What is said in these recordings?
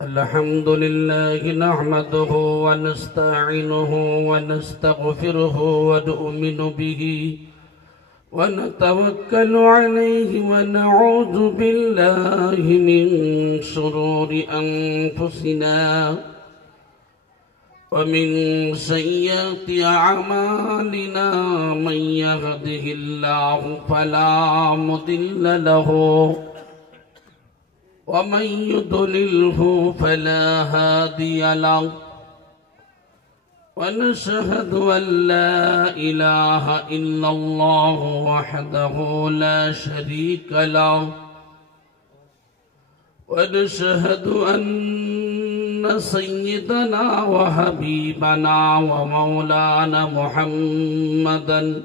الحمد لله نحمده ونستعينه ونستغفره ونؤمن به ونتوكل عليه ونعوذ بالله من شرور أنفسنا ومن سيئات أعمالنا من يهده الله فلا مضل له ومن يضلله فلا هادي له ونشهد أن لا إله إلا الله وحده لا شريك له ونشهد أن سيدنا وحبيبنا ومولانا محمدا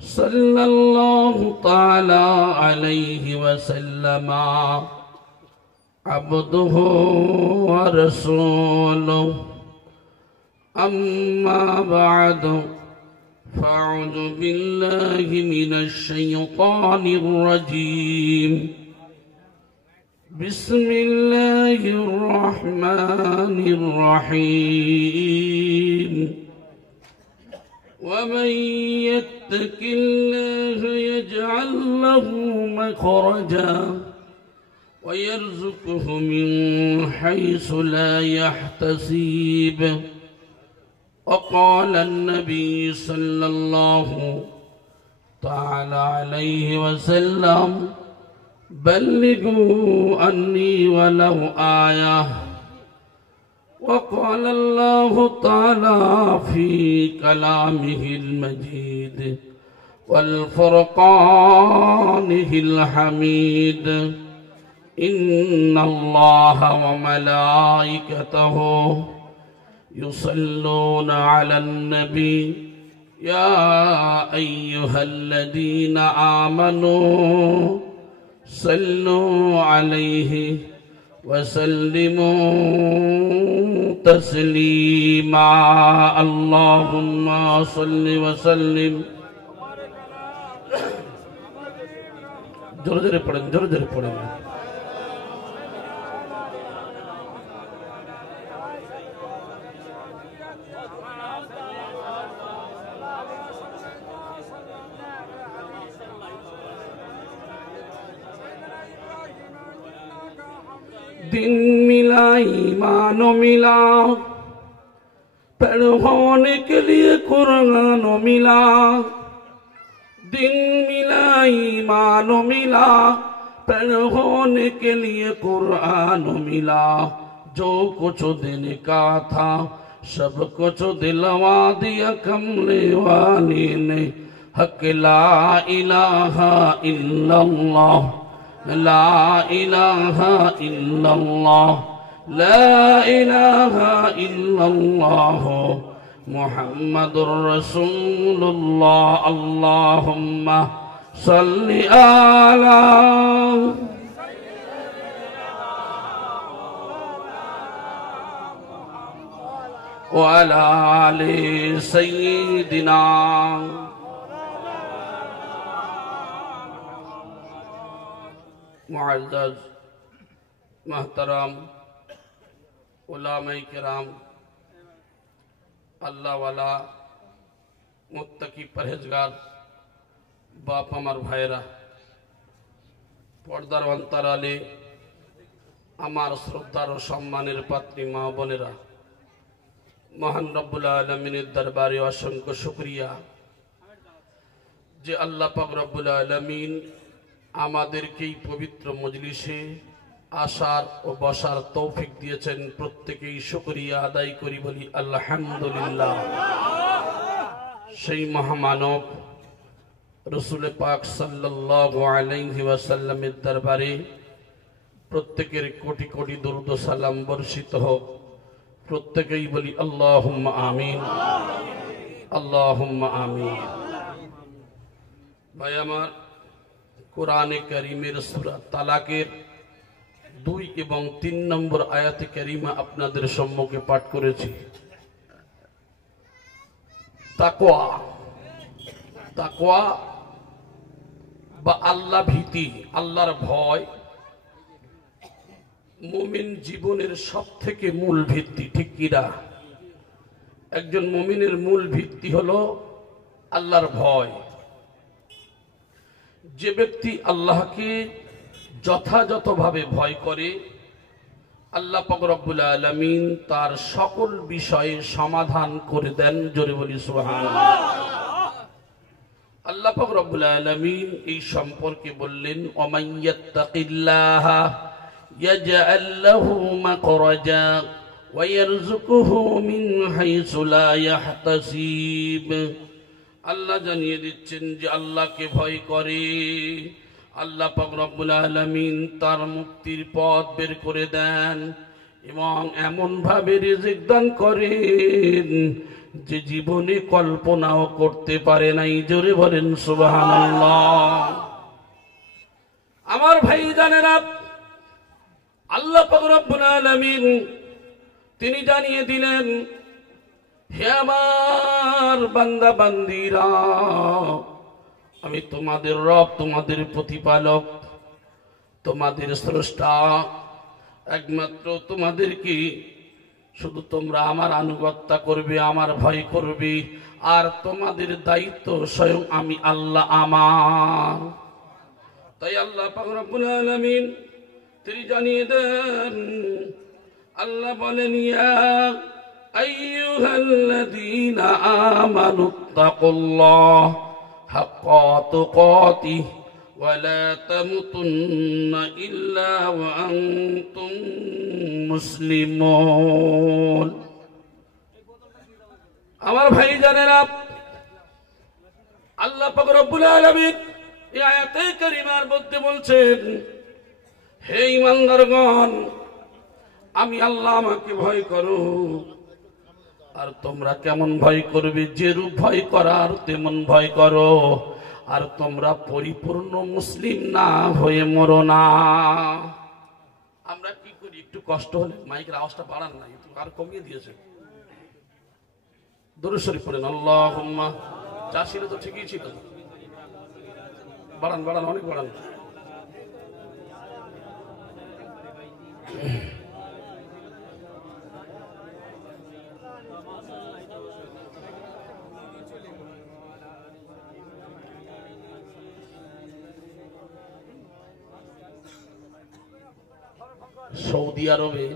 صلى الله تعالى عليه وسلم عبده ورسوله أما بعد فأعوذ بالله من الشيطان الرجيم بسم الله الرحمن الرحيم ومن يتق الله يجعل له مخرجا ويرزقه من حيث لا يحتسب وقال النبي صلى الله تعالى عليه وسلم بلغوا عني ولو آية وقال الله تعالى في كلامه المجيد والفرقانه الحميد إن الله وملائكته يصلون على النبي يا أيها الذين آمنوا صلوا عليه وسلموا تسليما اللهم صل وسلم जोर जोरे पढ़ें जोर जोरे पढ़ें दिन मिला ईमान मिला पैदा होने के लिए कुरान मिला दिन मिला ईमान मिला पैदा होने के लिए कुरान मिला जो कुछ देने का था सब कुछ दिलवा दिया कमले वाली ने हक ला इलाहा इल्लल्लाह ला इलाहा इल्लल्लाह ला इलाहा इल्लल्लाह मुहम्मदुर रसूलुल्लाह अल्लाहुम्मा सल्लि अला व अला आलि सय्यिदिना मुअज़्ज़ज़ महतरम उलामाए किराम अल्लाह वाला मुत्तकी परहेजगार बाप आमार भाईरा पर्दार अंतराले आमार श्रद्धार और सम्मानेर पात्री मा बोनेरा महान रब्बुल आलमीनेर दरबारे असंख्य शुक्रिया जे अल्लाह पाक रब्बुल आलमीन आमादेरके पवित्र मजलिसे आसार और बसार तौफिक दिएছেন प्रत्येकेই शुक्रिया आदाय करी बोली अल्हम्दुलिल्लाह সেই মহামানব रसूल पाक सल्लल्लाहु अलैहि वसल्लमेर दरबारे प्रत्येकेर कोटि कोटि दुरूद ও सालाम बर्षित হোক प्रत्येकेই बोली अल्लाहुम्मा आमीन अल्लाहुम्मा आमीन भाई आमार कुराने करीमेर सूरा तालाकेर 2 এবং 3 নম্বর আয়াতে কারিমা আপনাদের সম্মুখে পাঠ করেছি। তাকওয়া তাকওয়া বা আল্লাহ ভীতি, আল্লাহর ভয় মুমিন জীবনের সবথেকে মূল ভিত্তি, ঠিক কিনা? একজন মুমিনের মূল ভিত্তি হলো আল্লাহর ভয়। যে ব্যক্তি আল্লাহকে যথাযথভাবে ভয় করে, আল্লাহ পাক রব্বুল আলামিন তার সকল বিষয়ে সমাধান করে দেন। জোরে বলি সুবহানাল্লাহ। আল্লাহ পাক রব্বুল আলামিন এই সম্পর্কে বললেন, ওমান ইয়াত্তাকিল্লাহা ইয়াজআল লাহু মাখরাজা ওয়া ইয়ারযুকুহু মিন হাইসু লা ইয়াহতাসিব। আল্লাহ জানিয়ে দিচ্ছেন যে আল্লাহকে ভয় করে, আল্লাহ পাক রব্বুল আলামিন তার মুক্তির পথ বের করে দেন এবং এমন ভাবে রিজিক দান করেন যে জীবনে কল্পনাও করতে পারে নাই। জোরে বলেন সুবহানাল্লাহ। আমার ভাই জানেরা, আল্লাহ পাক রব্বুল আলামিন তিনি জানিয়ে দিলেন, হে আমার বান্দা বান্দীরা, আমি তোমাদের রব, তোমাদের প্রতিপালক, তোমাদের স্রষ্টা। একমাত্র তোমাদেরকে শুধু তোমরা আমার আনুগত্য করবে, আমার ভয় করবে, আর তোমাদের দায়িত্ব স্বয়ং আমি আল্লাহ আমার। তাই আল্লাহ পাক রব্বুল আলামিন তিনি জানিয়ে দেন, আল্লাহ বলেন, ইয়া আইয়ুহাল্লাযীনা আমানুত্তাকুল্লাহ হাক্কা তুকাতিহি ওয়া লা তামুতুন্না ইল্লা ওয়া আনতুম মুসলিমুন। আমার ভাই জানেরা, আল্লাহ পাক রব্বুল আলামিন এই আয়াতে কারিমার মধ্যে বলছেন, হে ঈমানদারগণ, আমি আল্লাহ, আমাকে ভয় করো। আর তোমরা কেমন ভয় করবে? যেরূপ ভয় করার তেমন ভয় করো। আর তোমরা পরিপূর্ণ মুসলিম না হয়ে মরো না। আমরা কি করি? একটু কষ্ট হলে মাইকের আওয়াজটা বাড়ান না, একটু আর কমিয়ে দিয়েছে। দরুদ শরীফ পড়েন, আল্লাহুম্মা। যা ছিল তো ঠিকই ছিল, বাড়ান বাড়ান, অনেক বাড়ান। সৌদি আরবে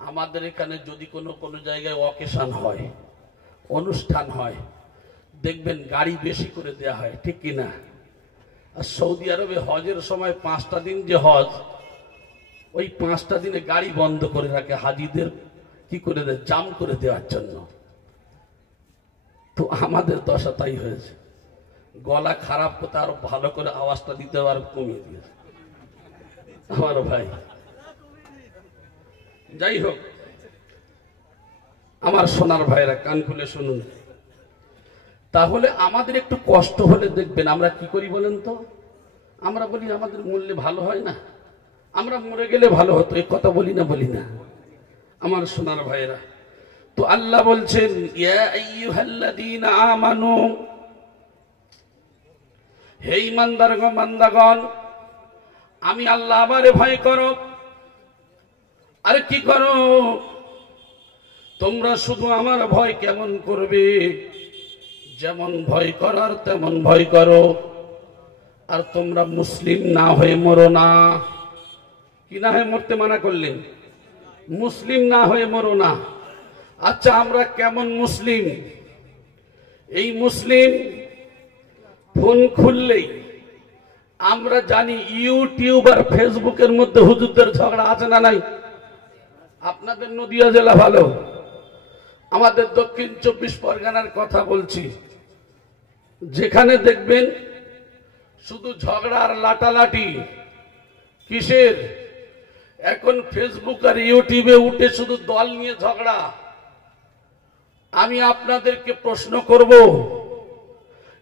আমাদের এখানে যদি কোনো জায়গায় অকেশন হয়, অনুষ্ঠান হয়, দেখবেন গাড়ি বেশি করে দেয়া হয়, ঠিক কিনা? আর সৌদি আরবে হজের সময় 5টা দিন যে হজ, ওই 5টা দিনে গাড়ি বন্ধ করে রাখে হাজিদের কি করে দেয়, জাম করে দেওয়ার জন্য। তো আমাদের দশা তাই হয়েছে। গলা খারাপ করতে আরো ভালো করে আওয়াজটা দিতে আর কমিয়ে দিয়েছে আমার ভাই। যাই হোক, আমার সোনার ভাইরা কান খুলে শুনুন। তাহলে আমাদের একটু কষ্ট হলে দেখবেন আমরা কি করি বলেন তো? আমরা বলি আমাদের মূল্যে ভালো হয় না, আমরা মরে গেলে ভালো হতো, এই কথা বলি না? বলি না আমার সোনার ভাইরা? তো আল্লাহ বলছেন, ইয়া আইয়ুহাল্লাযীনা আমানু, হে ঈমানদারগণ, বান্দাগণ, আমি আল্লাহ আমারে ভয় করো। আরে কি করো? তোমরা শুধু আমার ভয় কেমন করবে? যেমন ভয় করার তেমন ভয় করো। আর তোমরা মুসলিম না হয়ে মরো না। কি না হয়ে মরতে মানা করলেন? মুসলিম না হয়ে মরো না। আচ্ছা, আমরা কেমন মুসলিম? এই মুসলিম ফোন খুললেই আমরা জানি ইউটিউব আর ফেসবুকের মধ্যে হুজুরদের ঝগড়া আছে না নাই? আপনাদের নদিয়া জেলা ভালো, আমাদের দক্ষিণ 24 পরগনার কথা বলছি, যেখানে দেখবেন শুধু ঝগড়া আর লাটালাটি। কিসের? এখন ফেসবুক আর ইউটিউবে উঠে শুধু দল নিয়ে ঝগড়া। আমি আপনাদেরকে প্রশ্ন করব,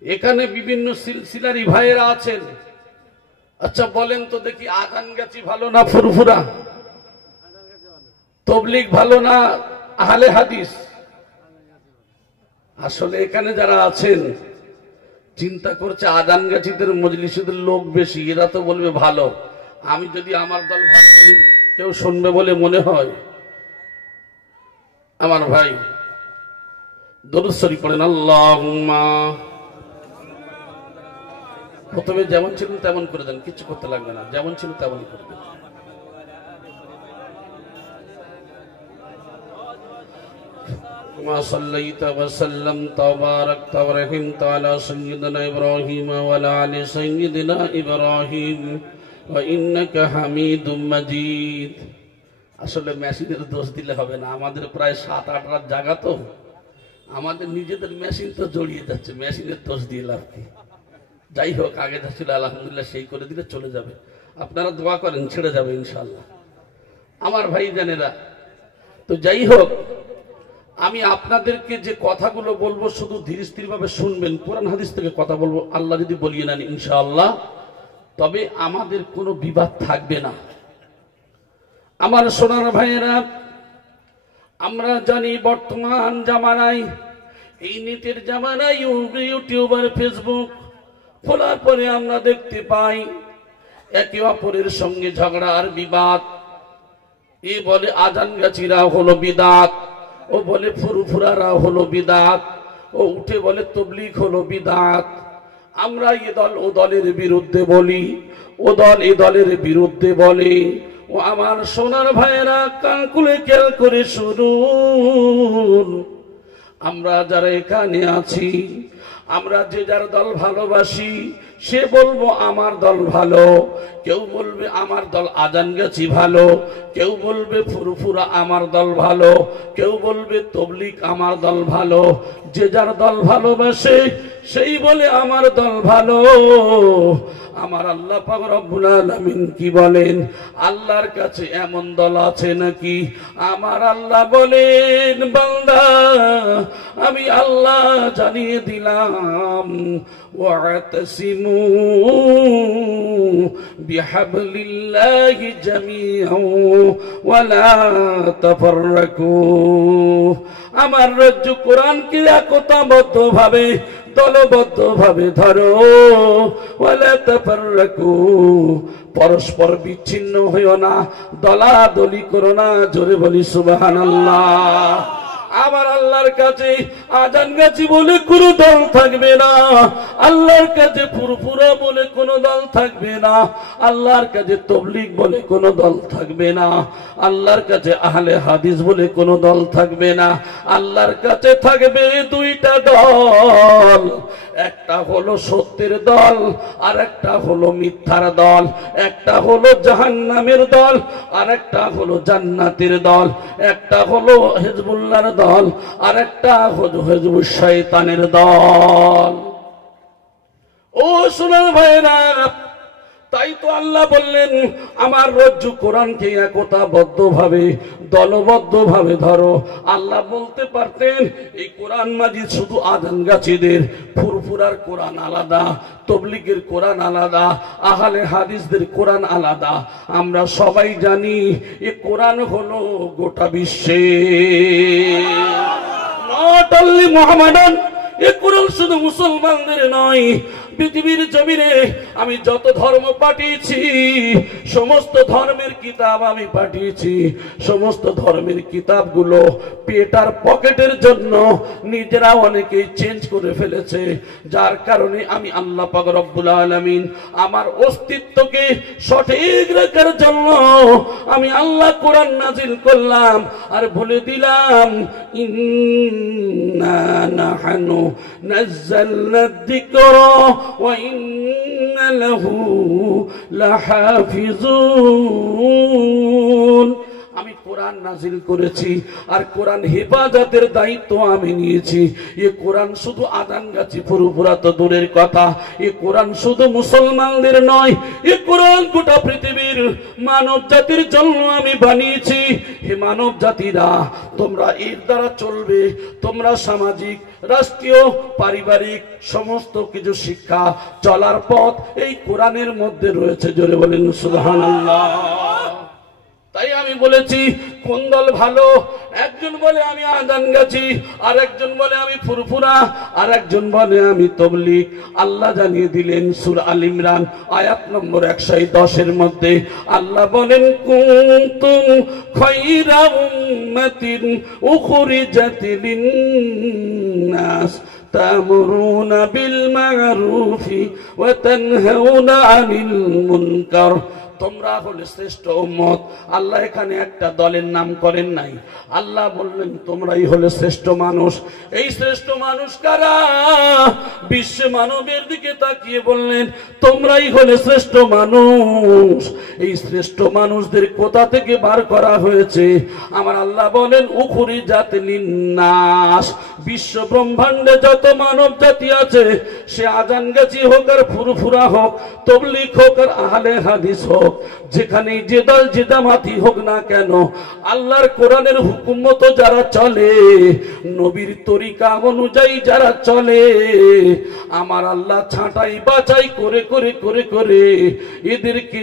এখানে বিভিন্ন সিলসিলারি ভাইয়েরা আছেন, আচ্ছা বলেন তো দেখি, আজান গাছি ভালো না ফুরফুরা? তবলিগ ভালো না আহলে হাদিস? আসলে এখানে যারা আছেন চিন্তা করছে আজান গাছিদের মজলিসের লোক বেশি, এরা তো বলবে ভালো, আমি যদি আমার দল ভালো বলি কেউ শুনবে বলে মনে হয়? আমার ভাই দরুদ শরীফ পড়েন আল্লাহুম্মা। প্রথমে যেমন ছিলেন তেমন করে দেন, কিছু করতে লাগবে না, যেমন ছিল তেমনই করে দেন। كما صليت وسلمت وباركت ورحمت على سيدنا إبراهيم وعلى آل سيدنا إبراهيم وإنك حميد مجيد। আসলে মেশিনের দোষ দিলে হবে না, আমাদের প্রায় 7-8 রাত জায়গা, তো আমাদের নিজেদের মেশিন তো জড়িয়ে যাচ্ছে, মেশিনের দোষ দিয়ে লাভ কি? যাই হোক, আগে যা ছিল আলহামদুলিল্লাহ সেই করে দিলে চলে যাবে। আপনারা দোয়া করেন, ছেড়ে যাবে ইনশাআল্লাহ আমার ভাই জানেরা। তো যাই হোক, আমি আপনাদেরকে যে কথাগুলো বলবো শুধু ধীর স্থির ভাবে শুনবেন, কোরআন হাদিস থেকে কথা বলবো, আল্লাহ যদি বলিয়ে নেন ইনশাআল্লাহ, তবে আমাদের কোনো বিবাদ থাকবে না। আমার সোনার ভাইয়েরা, আমরা জানি বর্তমান জামানায়, এই নেটের জামানায় ইউটিউব আর ফেসবুক খোলার পরে আমরা দেখতে পাই একে অপরের সঙ্গে ঝগড়া আর বিবাদ। এ বলে আজান গাছিরা হলো বিদাত, ও বলে ফুরফুরারা হলো বিদাত, ও উঠে বলে তবলিগ হলো বিদাত। আমরা এ দল ও দলের বিরুদ্ধে বলি, ও দল এ দলের বিরুদ্ধে বলে। ও আমার সোনার ভাইয়েরা, কান খুলে খেয়াল করে শুনুন, আমরা যারা এখানে আছি, আমরা যে যার দল ভালোবাসি, সে বলবো আমার দল ভালো, কেউ বলবে আমার দল আজান গাছি ভালো, কেউ বলবে ফুরফুরা আমার দল ভালো, কেউ বলবে তবলিগ আমার দল ভালো। যে যার দল ভালোবাসে সেই বলে আমার দল ভালো। আমার আল্লাহ পাক রব্বুল আলামিন কি বলেন? আল্লাহর কাছে এমন দল আছে নাকি? আমার আল্লাহ বলেন, বান্দা আমি আল্লাহ জানিয়ে দিলাম, ওয়াতাসিমু বিহাবলিল্লাহি জামিআন ওয়ালা তাফাররাকু। আমার রজ্জু কোরআনকে একতাবদ্ধ ভাবে দলবদ্ধ ভাবে ধরো, ওয়ালা তাফাররাকু, পরস্পর বিচ্ছিন্ন হইও না, দলাদলি করো না। জোরে বলি সুবহানাল্লাহ। আবার আল্লাহর কাছে আজান গাছি বলে কোনো দল থাকবে না, আল্লাহর কাছে ফুরফুরা বলে কোনো দল থাকবে না, আল্লাহর কাছে তবলিগ বলে কোনো দল থাকবে না, আল্লাহর কাছে আহলে হাদিস বলে কোনো দল থাকবে না। আল্লাহর কাছে থাকবে দুইটা দল, একটা হলো সত্যের দল আর একটা হলো মিথ্যার দল, একটা হলো জাহান্নামের দল আর একটা হলো জান্নাতের দল, একটা হলো হিজবুল্লাহর দল আর একটা হলো হিজবুশ শয়তানের দল। ও সোনার ভাইরা, তাই তো আল্লাহ বললেন আমার রজ্জু কোরআনকে একতাবদ্ধ ভাবে দলবদ্ধ ভাবে ধরো। আল্লাহ বলতে পারতেন এই কোরআন মাজিদ শুধু আজান গাছিদের, ফুরফুরার কোরআন আলাদা, তবলিগের কোরআন আলাদা, আহলে হাদিসদের কোরআন আলাদা। আমরা সবাই জানি এই কোরআন হলো গোটা বিশ্বে, নট অনলি মুহাম্মাদান। এই কোরআন শুধু মুসলমানদের নয়, পৃথিবীর জমিনে আমি যত ধর্ম পাঠিয়েছি, সমস্ত ধর্মের কিতাব আমি পাঠিয়েছি, সমস্ত ধর্মের কিতাবগুলো পেটার পকেটের জন্য নিজেরা অনেকেই চেঞ্জ করে ফেলেছে। যার কারণে আমি আল্লাহ পাক রব্বুল আলামিন আমার অস্তিত্বকে সঠিক রাখার জন্য আমি আল্লাহ কোরআন নাজিল করলাম আর বলে দিলাম, ইন্না নাহনু নাযালনা যিকরা ওয়া ইন্না লাহু লাহাফিজুন। আমি কোরআন নাজিল করেছি আর কোরআন হেফাজতের দায়িত্ব আমি নিয়েছি। এ কোরআন শুধু আজান গাছি ফুরফুরা তো দূরের কথা, এ কোরআন শুধু মুসলমানদের নয়, এ কোরআন গোটা পৃথিবীর মানব জাতির জন্য আমি বানিয়েছি। হে মানব জাতিরা, তোমরা এর দ্বারা চলবে, তোমরা সামাজিক, রাষ্ট্রীয়, পারিবারিক সমস্ত কিছু শিক্ষা চলার পথ এই কোরআনের মধ্যে রয়েছে। জোরে বলেন সুবহানাল্লাহ। তাই আমি বলেছি কোন দল ভালো, একজন বলে আমি আজান গাছি, আর একজন বলে আমি ফুরফুরা, আর একজন বলে আমি তবলিগ। আল্লাহ জানিয়ে দিলেন সূরা আল ইমরান আয়াত নম্বর 110 মধ্যে আল্লাহ বলেন কুনতুম খায়রা উম্মাতিন উখরিজাত লিন-নাস তা'মুরুনা বিল মা'রুফি ওয়া তানহাউনা আনিল মুনকার। তোমরা হলে শ্রেষ্ঠ উম্মত। আল্লাহ এখানে একটা দলের নাম করেন নাই, আল্লাহ বললেন তোমরাই হলে শ্রেষ্ঠ মানুষ। এই শ্রেষ্ঠ মানুষ কারা? বিশ্ব মানবের দিকে তাকিয়ে বললেন তোমরাই হলে শ্রেষ্ঠ মানুষ। এই শ্রেষ্ঠ মানুষদের কোথা থেকে বার করা হয়েছে? আমার আল্লাহ বলেন উখরিজাত লিন-নাস, বিশ্ব ব্রহ্মাণ্ডে যত মানব জাতি আছে, সে আজান গাছি হোক আর ফুরফুরা হোক, তবলিগ হোক আর আহলে হাদিস হোক, যেখানে যে দল যে জামাতি হোক না কেন, আল্লাহর কোরআনের হুকুম মতো যারা চলে, নবীর তরিকা অনুযায়ী যারা চলে, আমার আল্লাহ ছাঁটাই বাছাই করে করে করে করে এদেরকে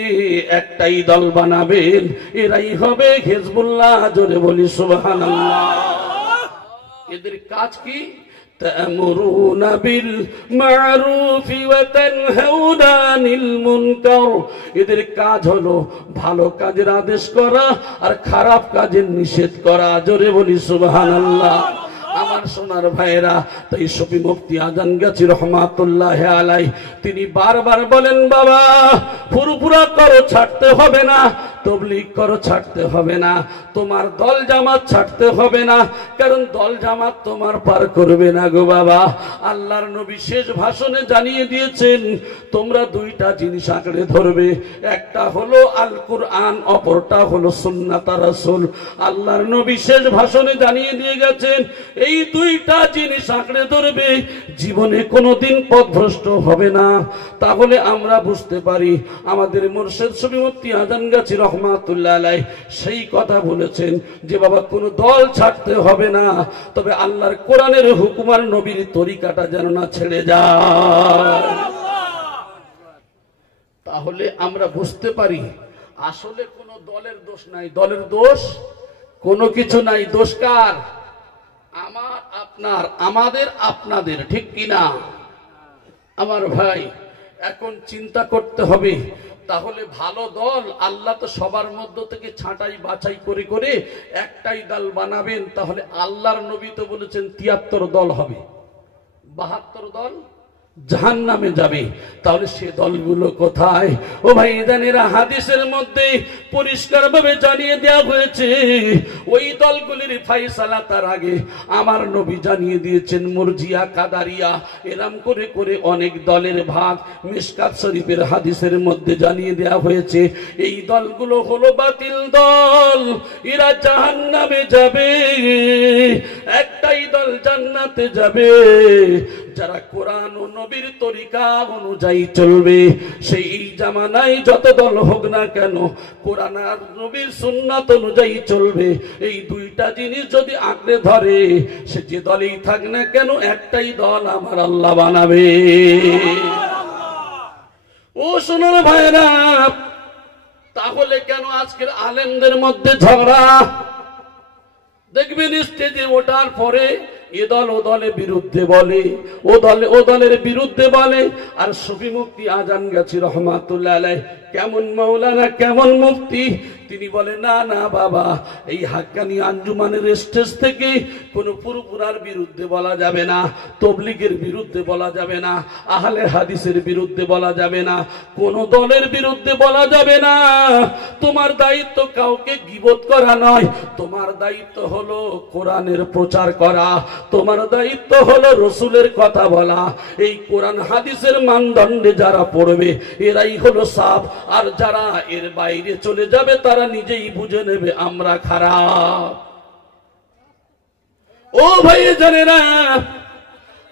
একটাই দল বানাবেন, এরাই হবে হিজবুল্লাহ। জোরে বলি সুবহানাল্লাহ। এদের কাজ কি? তা'মুরুনা বিল মা'রুফি ওয়া তানহাউনা আনিল মুনকার। এদের কাজ হলো ভালো কাজের আদেশ করা আর খারাপ কাজের নিষেধ করা। জোরে বলি সুবহানাল্লাহ। আমার সোনার ভাইরা, তাই শফি মুফতি আজান গাছি রহমাতুল্লাহ আলাইহি তিনি বারবার বলেন বাবা ফুরফুরা করো ছাড়তে হবে না, তবলিগ করো ছাড়তে হবে না, তোমার দল জামাত ছাড়তে হবে না, কারণ দল জামাত তোমার পার করবে না গো বাবা। আল্লাহর নবী শেষ ভাষণে জানিয়ে দিয়েছেন তোমরা দুইটা জিনিস আঁকড়ে ধরবে, একটা হলো আল কুরআন, অপরটা হলো সুন্নাত রাসূল। আল্লাহর নবী শেষ ভাষণে জানিয়ে দিয়ে গেছেন এই দুইটা জিনিস আঁকড়ে ধরবে, জীবনে কোনোদিন পথভ্রষ্ট হবে না। তাহলে আমরা বুঝতে পারি আমাদের মুর্শিদ শফি মুফতি আজান গাছি রহমাতুল্লাহ আলাইহি সেই কথা বলেছেন যে বাবা কোনো দল ছাড়তে হবে না, তবে আল্লাহর কোরআনের হুকুম আর নবীর তরিকাটা যেন না ছেড়ে যায়। তাহলে আমরা বুঝতে পারি আসলে কোনো দলের দোষ নাই, দলের দোষ কোনো কিছু নাই। দোষ কার? আমার আপনার, আমাদের আপনাদের, ঠিক কিনা? আমার ভাই এখন চিন্তা করতে হবে তাহলে ভালো দল আল্লাহ তো সবার মধ্য থেকে ছাঁটাই বাছাই করে করে একটাই দল বানাবেন, তাহলে আল্লাহর নবী তো বলেছেন 73 দল হবে, 72 দল জাহান্নামে যাবে। তাহলে সে দলগুলো কোথায়? ও ভাই ইদানেরা হাদিসের মধ্যে পরিষ্কার ভাবে জানিয়ে দেওয়া হয়েছে ওই দলগুলির ফায়সালা তার আগে আমার নবী জানিয়ে দিয়েছেন মুরজিয়া, কাদারিয়া, এরম করে করে অনেক দলের ভাগ মিশকাত শরীফের হাদিসের মধ্যে জানিয়ে দেওয়া হয়েছে এই দলগুলো হলো বাতিল দল, এরা জাহান্নামে যাবে। একটাই দল জান্নাতে যাবে, যারা কোরআন ও নবীর তরিকা অনুযায়ী চলবে। সেই জামানায় যত দল হোক না কেন কোরআন আর নবীর সুন্নাত অনুযায়ী চলবে। এই দুইটা জিনিস যদি আঁকড়ে ধরে সে যে দলেই থাক না কেন একটাই দল আমার আল্লাহ বানাবে। ও সোনার ভাইরা, তাহলে কেন আজকের আলেমদের মধ্যে ঝগড়া? দেখবেন স্টেজে ওঠার পরে এ দল ও দলের বিরুদ্ধে বলে, ও দলের বিরুদ্ধে বলে। আর শফি মুফতি আজান গাছি রহমাতুল্লাহ আলাইহি কেমন মাওলানা, কেমন মুফতি, তিনি বলে না না বাবা, এই হাক্কানি আঞ্জুমানের স্টেজ থেকে কোনো ফুরফুরার বিরুদ্ধে বলা যাবে না, তবলিগের বিরুদ্ধে বলা যাবে না, আহলে হাদিসের বিরুদ্ধে বলা যাবে না, কোন দলের বিরুদ্ধে বলা যাবে না। তোমার দায়িত্ব কাউকে গীবত করা নয়, তোমার দায়িত্ব হলো কোরআনের প্রচার করা, তোমার দায়িত্ব হলো রসুলের কথা বলা। এই কোরআন হাদিসের মানদণ্ডে যারা পড়বে এরাই হলো সাফ, আর যারা এর বাইরে চলে যাবে তারা নিজেই বুঝে নেবে আমরা খারাপ। ও ভাই জানেরা,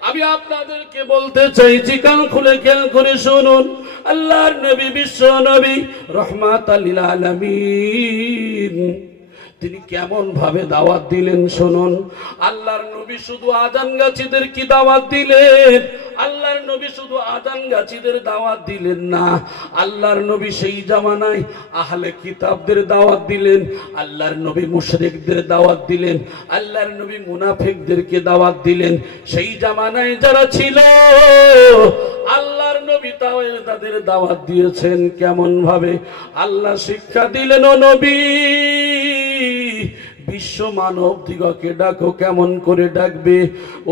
আমি আপনাদেরকে বলতে চাইছি কান খুলে খেয়াল করে শুনুন, আল্লাহর নবী, বিশ্ব নবী, রহমাতাল লিল আলামিন, তিনি কেমন ভাবে দাওয়াত দিলেন শুনুন। আল্লাহর নবী শুধু আজানগাছিদের কি দাওয়াত দিলেন? আল্লাহর নবী শুধু আজানগাছিদের দাওয়াত দিলেন না, আল্লাহর নবী সেই জামানায় আহলে কিতাবদের দাওয়াত দিলেন, আল্লাহর নবী মুশরিকদের দাওয়াত দিলেন, আল্লাহর নবী মুনাফিকদেরকে দাওয়াত দিলেন। সেই জামানায় যারা ছিল আল্লাহর নবী তাদের দাওয়াত দিয়েছেন কেমন ভাবে? আল্লাহ শিক্ষা দিলেন, ও নবী বিশ্ব মানব দিগকে ডাকো, কেমন করে ডাকবে?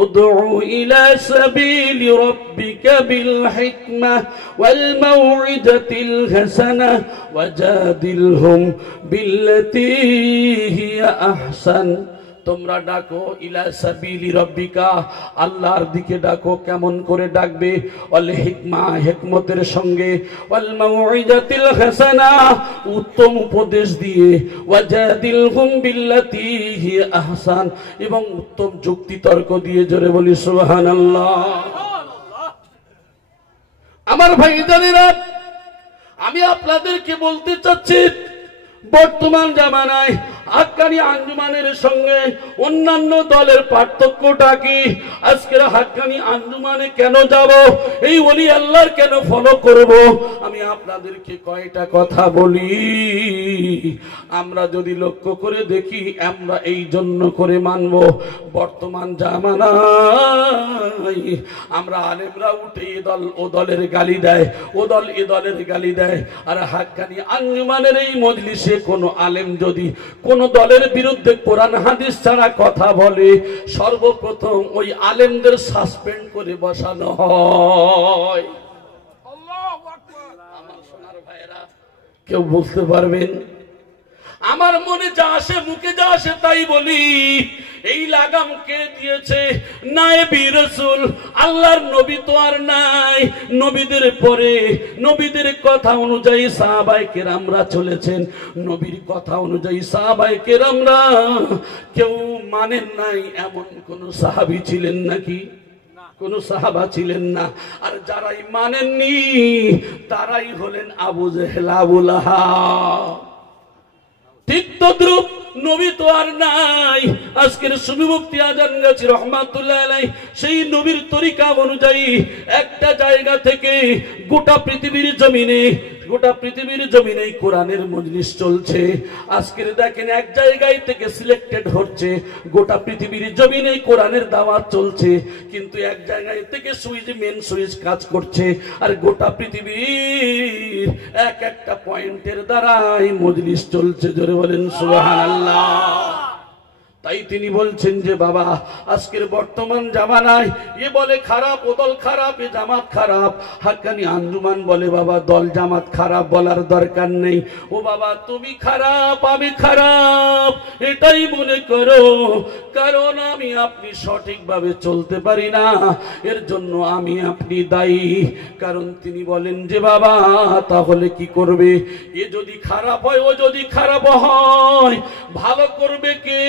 উদউ ইলা সাবিলি রাব্বিকা বিল হিকমা ওয়াল মাউইজাতিল হাসানাহ ওয়াজাদিলহুম বিল্লাতী হিয়া আহসান। তোমরা ডাকো ইলা সাবিলি রাব্বিকা, আল্লাহর দিকে ডাকো, কেমন করে ডাকবে? ওয়াল হিকমা, হিকমতের সঙ্গে, ওয়াল মাউইজাতিল হাসানা, উত্তম উপদেশ দিয়ে, ওয়াজাদিলহুম বিল্লাতী হিয়া আহসান, এবং উত্তম যুক্তি তর্ক দিয়ে। জোরে বলি সুবহানাল্লাহ। আমার ভাইজানেরা, আমি আপনাদেরকে বলতে চাচ্ছি, বর্তমান জামানায় হাক্কানি আঞ্জুমানের সঙ্গে অন্যান্য দলের পার্থক্যটা কি? আজকের হাক্কানি আঞ্জুমানে কেন যাব? এই ওলি আল্লাহর কেন ফলো করব? আমি আপনাদেরকে কয়টা কথা বলি। আমরা যদি লক্ষ্য করে দেখি, আমরা এই জন্য করে মানব, বর্তমান জামানায় আমরা আলেমরা উঠে এ দল ও দলের গালি দেয়, ও দল এ দলের গালি দেয়। আর হাক্কানি আঞ্জুমানের এই মজলিসে কোনো আলেম যদি কোন দলের বিরুদ্ধে কোরআন হাদিস ছাড়া কথা বলে, সর্বপ্রথম ওই আলেমদের সাসপেন্ড করে বসানো হয়। আমার সোনার ভাইরা, কেউ বুঝতে পারবেন? আমার মনে যা আসে, মুখে যা আসে তাই বলি। এই লাগাম কে দিয়েছে? নায়েবি রাসূল। আল্লাহর নবী তো আর নাই, নবীদের পরে নবীদের কথা অনুযায়ী সাহাবায়ে কেরামরা চলেছেন, নবীর কথা অনুযায়ী সাহাবায়ে কেরামরা কেউ মানেন নাই এমন কোন সাহাবী ছিলেন নাকি? কোন সাহাবা ছিলেন না। আর যারাই মানেননি তারাই হলেন আবু জেহেল, আবু লাহাব। ঠিক তদ্রুপ নবী তো আর নাই। আজকের সুফি মুফতি আজানগাছি রহমাতুল্লাহ আলাইহি সেই নবীর তরিকা অনুযায়ী একটা জায়গা থেকে গোটা পৃথিবীর জমিনে কোরআনের মজলিস চলছে। আজকের দেখেন এক জায়গায় থেকে সিলেক্টেড হচ্ছে, গোটা পৃথিবীর জমিনে কোরআনের দাওয়াত চলছে, কিন্তু এক জায়গায় থেকে মেন সুইচ কাজ করছে, আর গোটা পৃথিবীর এক একটা পয়েন্টের দ্বারাই মজলিস চলছে। জোরে বলেন সুবহানাল্লাহ। তাই তিনি বলছেন যে বাবা, আজকের বর্তমান জামানায় এ বলে খারাপ, ও দল খারাপ, এ জামাত খারাপ। হাক্কানি আঞ্জুমান বলে বাবা দল জামাত খারাপ বলার দরকার নেই। ও বাবা তুমি খারাপ, আমি খারাপ এটাই মনে করো, কারণ আমি আপনি সঠিকভাবে চলতে পারি না, এর জন্য আমি আপনি দায়ী। কারণ তিনি বলেন যে বাবা তাহলে কি করবে? এ যদি খারাপ হয়, ও যদি খারাপ হয়, ভালো করবে কে?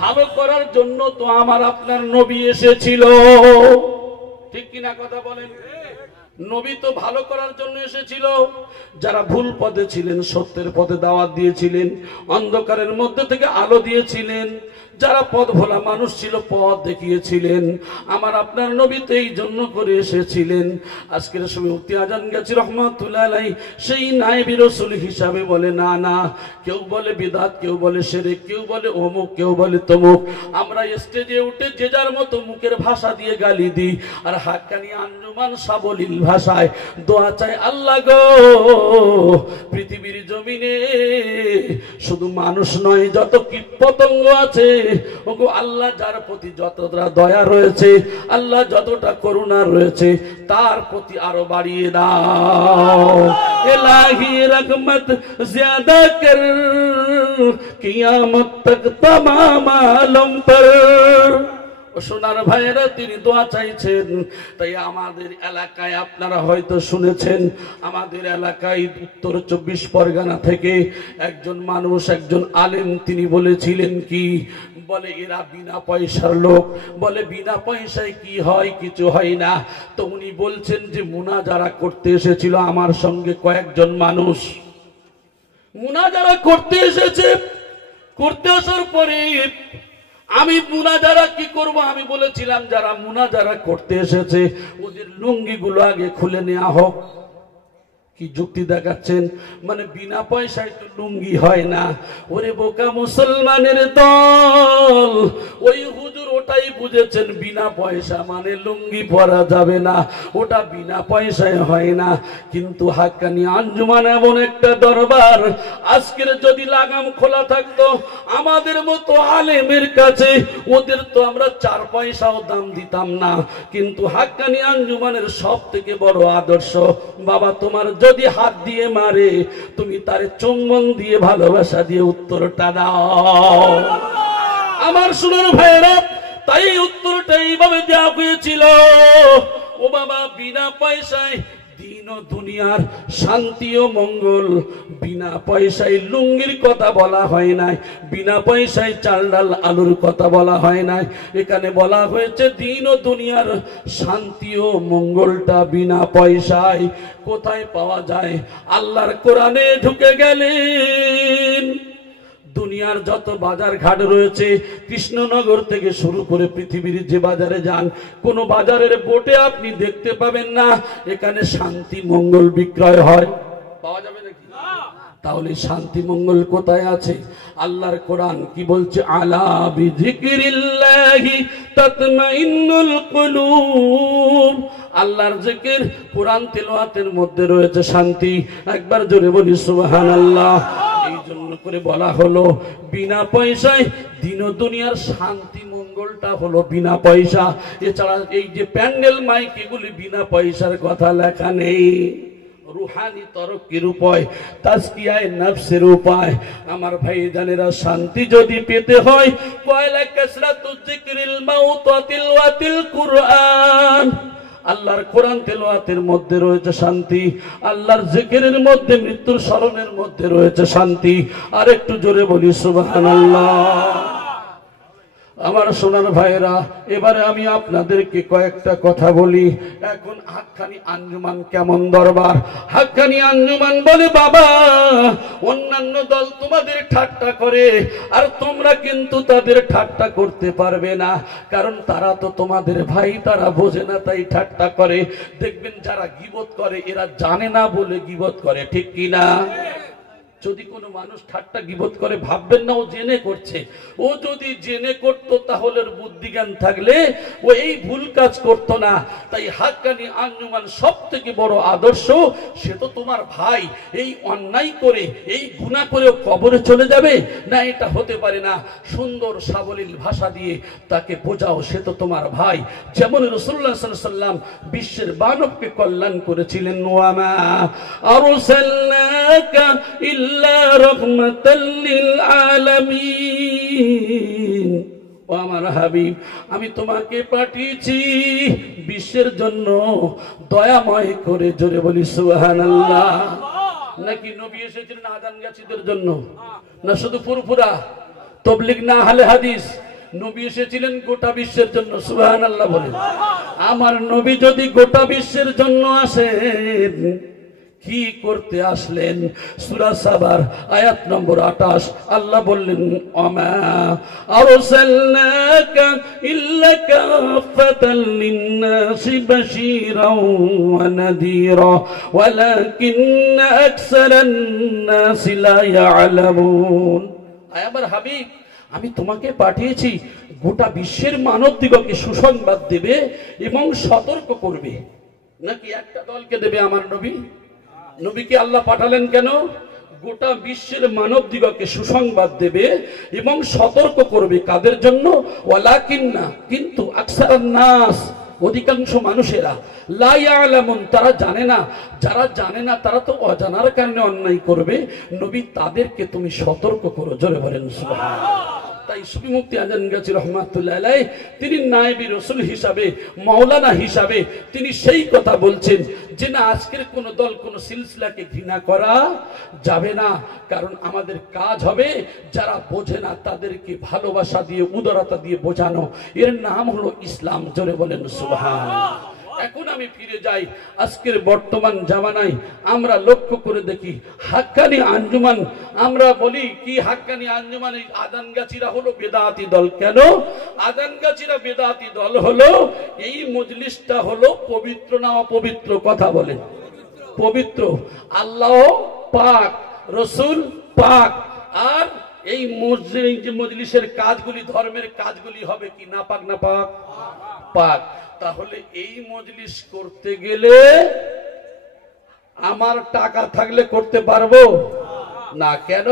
ভালো করার জন্য তো আমার আপনার নবী এসেছিল, ঠিক কিনা কথা বলেন? নবী তো ভালো করার জন্য এসেছিল। যারা ভুল পথে ছিলেন সত্যের পথে দাওয়াত দিয়েছিলেন, অন্ধকারের মধ্যে থেকে আলো দিয়েছিলেন। যারা পথ ভোলা মানুষ ছিল পথ দেখিয়েছিলেন। আমার আপনার নবী তো এই জন্য করে এসেছিলেন। আজকের সময় মুফতি আজানগাছি রহমাতুল্লাহ আলাইহি সেই নায়েবি রাসূল হিসাবে বলে না না, কেউ বলে বিদআত, কেউ বলে শিরক, কেউ বলে অমুক, কেউ বলে তমুক। আমরা স্টেজে উঠে যে যার মতো মুখের ভাষা দিয়ে গালি দিই, আর হাক্কানি আঞ্জুমান সাবলীল ভাষায় দোয়া চায়, আল্লাহ গো পৃথিবীর জমিনে শুধু মানুষ নয়, যত কীট পতঙ্গ আছে ওগো আল্লাহ, যার প্রতি যতটা দয়া রয়েছে, আল্লাহ যতটা করুণা রয়েছে, তার প্রতি আরো বাড়িয়ে দাও। ইলাহি রহমত জ্যাদা কর, কিয়ামত তক তমাম আলম পর। সোনার ভাইয়েরা, তিনি দোয়া চাইছেন। তাই আমাদের এলাকায় আপনারা হয়তো শুনেছেন, আমাদের এলাকায় উত্তর 24 পরগনা থেকে একজন মানুষ, একজন আলেম, তিনি বলেছিলেন কি বলে, এরা বিনা পয়সার লোক, বলে বিনা পয়সায় কি হয়? কিছু হয় না। তো উনি বলছেন যে মুনাজারা করতে এসেছিল আমার সঙ্গে কয়েকজন মানুষ, মুনাজারা করতে এসেছে, করতে আসার পরে আমি মুনাজারা কি করব, আমি বলেছিলাম যারা মুনাজারা করতে এসেছে ওদের লুঙ্গিগুলো আগে খুলে নেওয়া হোক। কি যুক্তি দেখাচ্ছেন? মানে বিনা পয়সায় তো লুঙ্গি হয় না। ওরে বোকা মুসলমানের দল, ওই হুজুর ওটাই বুঝেছেন বিনা পয়সা মানে লুঙ্গি পরা যাবে না, ওটা বিনা পয়সায় হয় না। কিন্তু হাক্কানি আঞ্জুমান এমন একটা দরবার, আজকের যদি লাগাম খোলা থাকতো আমাদের মতো আলেমের কাছে, ওদের তো আমরা 4 পয়সাও দাম দিতাম না। কিন্তু হাক্কানি আঞ্জুমানের সব থেকে বড় আদর্শ, বাবা তোমার যদি হাত দিয়ে মারে তুমি তারে চুম্বন দিয়ে ভালোবাসা দিয়ে উত্তরটা দাও। আমার সোনার ভাইরা, তাই উত্তরটা এইভাবে দেওয়া হয়েছিল, ও বাবা বিনা পয়সায় দিন ও দুনিয়ার শান্তি ও মঙ্গল, বিনা পয়সায় লুঙ্গির কথা বলা হয় নাই, বিনা পয়সায় চাল ডাল আলুর কথা বলা হয় নাই। এখানে বলা হয়েছে দিন ও দুনিয়ার শান্তি ও মঙ্গলটা বিনা পয়সায় কোথায় পাওয়া যায়? আল্লাহর কোরআনে ঢুকে গেলেন। দুনিয়ার যত বাজার ঘাট রয়েছে, কৃষ্ণনগর থেকে শুরু করে পৃথিবীর যে বাজারে যান, কোন বাজারের বোর্ডে আপনি দেখতে পাবেন না এখানে শান্তি মঙ্গল বিক্রয় হয়। পাওয়া যাবে নাকি? তাহলে শান্তি মঙ্গল কোথায় আছে? আল্লাহর কোরআন কি বলছে? আলা বিযিকরিল্লাহি তাতমাইন্নুল কুলুব। আল্লাহর জিকির কোরআন তেলাওয়াতের মধ্যে রয়েছে শান্তি। একবার জোরে বলি সুবহানাল্লাহ। এই জন্য করে বলা হলো বিনা পয়সায় দিন ও দুনিয়ার শান্তি মঙ্গলটা হলো বিনা পয়সা। এছাড়া এই যে প্যান্ডেল মাইক এগুলি বিনা পয়সার কথা লেখা নেই। রুহানি তরক্কির উপায়, তাজকিয়ায়ে নফসের উপায়। আমার ভাই জানেরা, শান্তি যদি পেতে হয় কয়লা কাসরাতু যিকরিল মাউত ওয়া তিলওয়াতিল কুরআন। আল্লাহর কোরআন তেলাওয়াতের মধ্যে রয়েছে শান্তি, আল্লাহর জিকিরের মধ্যে, মৃত্যুর স্মরণের মধ্যে রয়েছে শান্তি। আর একটু জোরে বলি সুবহানাল্লাহ। আমার সোনার ভাইরা, এবারে আমি আপনাদেরকে কয়েকটা কথা বলি। এখন হাক্কানি আঞ্জুমান কেমন দরবার? হাক্কানি আঞ্জুমান বলে, বাবা অন্যান্য দল তোমাদের ঠাট্টা করে, আর তোমরা কিন্তু তাদের ঠাট্টা করতে পারবে না, কারণ তারা তো তোমাদের ভাই, তারা বোঝে না তাই ঠাট্টা করে। দেখবেন যারা গীবত করে এরা জানে না বলে গীবত করে, ঠিক কিনা? যদি কোনো মানুষ ঠাট্টা গীবত করে ভাববেন না ও জেনে করছে। ও যদি জেনে করত তাহলে বুদ্ধি জ্ঞান থাকলে ও এই ভুল কাজ করত না। তাই হাক্কানি আঞ্জুমান সব থেকে বড় আদর্শ, সে তো তোমার ভাই, এই অন্যায় করে এই গুনাহ করেও কবরে চলে যাবে না, এটা হতে পারে না। সুন্দর সাবলীল ভাষা দিয়ে তাকে বোঝাও, সে তো তোমার ভাই। যেমন রাসূলুল্লাহ সাল্লাল্লাহু আলাইহি ওয়াসাল্লাম বিশ্বের মানবকে কল্যাণ করেছিলেন, ওয়া মা আরসালনাকা ইল্লা রাহমাতাল লিল আলামিন। ও আমার হাবিব, আমি তোমাকে পাঠিয়েছি বিশ্বের জন্য দয়াময় করে। জোরে বলি সুবহানাল্লাহ। নাকি নবী এসেছিলেন আজানগাছিদের জন্য? না শুধু ফুরফুরা তাবলীগ না আহলে হাদিস? নবী এসেছিলেন গোটা বিশ্বের জন্য। সুবহানাল্লাহ বলেন। আমার নবী যদি গোটা বিশ্বের জন্য আসেন, কি করতে আসলেন? সূরা সাবার আয়াত নম্বর 28 আল্লাহ বললেন, ওমা আরসালনাকা ইল্লা কাফাতাল লিন-নাসি বাশীরাও ওয়া নাযীরা ওয়ালাকিন্না আকসারান নাসি লা ইয়ালামুন। আমার হাবিব, আমি তোমাকে পাঠিয়েছি গোটা বিশ্বের মানবদিগকে সুসংবাদ দেবে এবং সতর্ক করবে। নাকি একটা দলকে দেবে আমার নবী? নবীকে আল্লাহ পাঠালেন কেন? গোটা বিশ্বের মানবদিগকে সুসংবাদ দেবে এবং সতর্ক করবে। কাদের জন্য? ওয়ালাকিন্না, কিন্তু আকসারান নাস, অধিকাংশ মানুষেরা, লা ইয়ালামুন, তারা জানে না। যারা জানে না তারা তো অজানার কারণে অন্যায় করবে। নবী তাদেরকে তুমি সতর্ক করো। জোরে বলেন সুবহানাল্লাহ। তাই সুফি মুফতি আজানগাছি রহমাতুল্লাহ আলাইহি তিনি নায়েবে রাসূল হিসাবে, মাওলানা হিসাবে তিনি সেই কথা বলছেন যে না, আজকের কোন দল কোন সিলসিলাকে ঘৃণা করা যাবে না। কারণ আমাদের কাজ হবে যারা বোঝে না তাদেরকে ভালোবাসা দিয়ে, উদারতা দিয়ে বোঝানো। এর নাম হলো ইসলাম। জোরে বলেন সুবহানাল্লাহ। এখন আমি ফিরে যাই আজকের বর্তমান জামানায় আমরা লক্ষ্য করে দেখি হাক্কানি আঞ্জুমান, আমরা বলি কি হাক্কানি আঞ্জুমান আদানগাছিরা হলো বেদাতি দল। কেন আদানগাছিরা বেদাতি দল হলো? এই মজলিসটা হলো পবিত্র না অপবিত্র? কথা বলেন। পবিত্র। আল্লাহ পাক, রসুল পাক। আর এই মজলিসের কাজগুলি, ধর্মের কাজগুলি হবে কি না পাক? না পাক? পাক। তাহলে এই মজলিস করতে গেলে আমার টাকা থাকলে করতে পারবো না। কেন?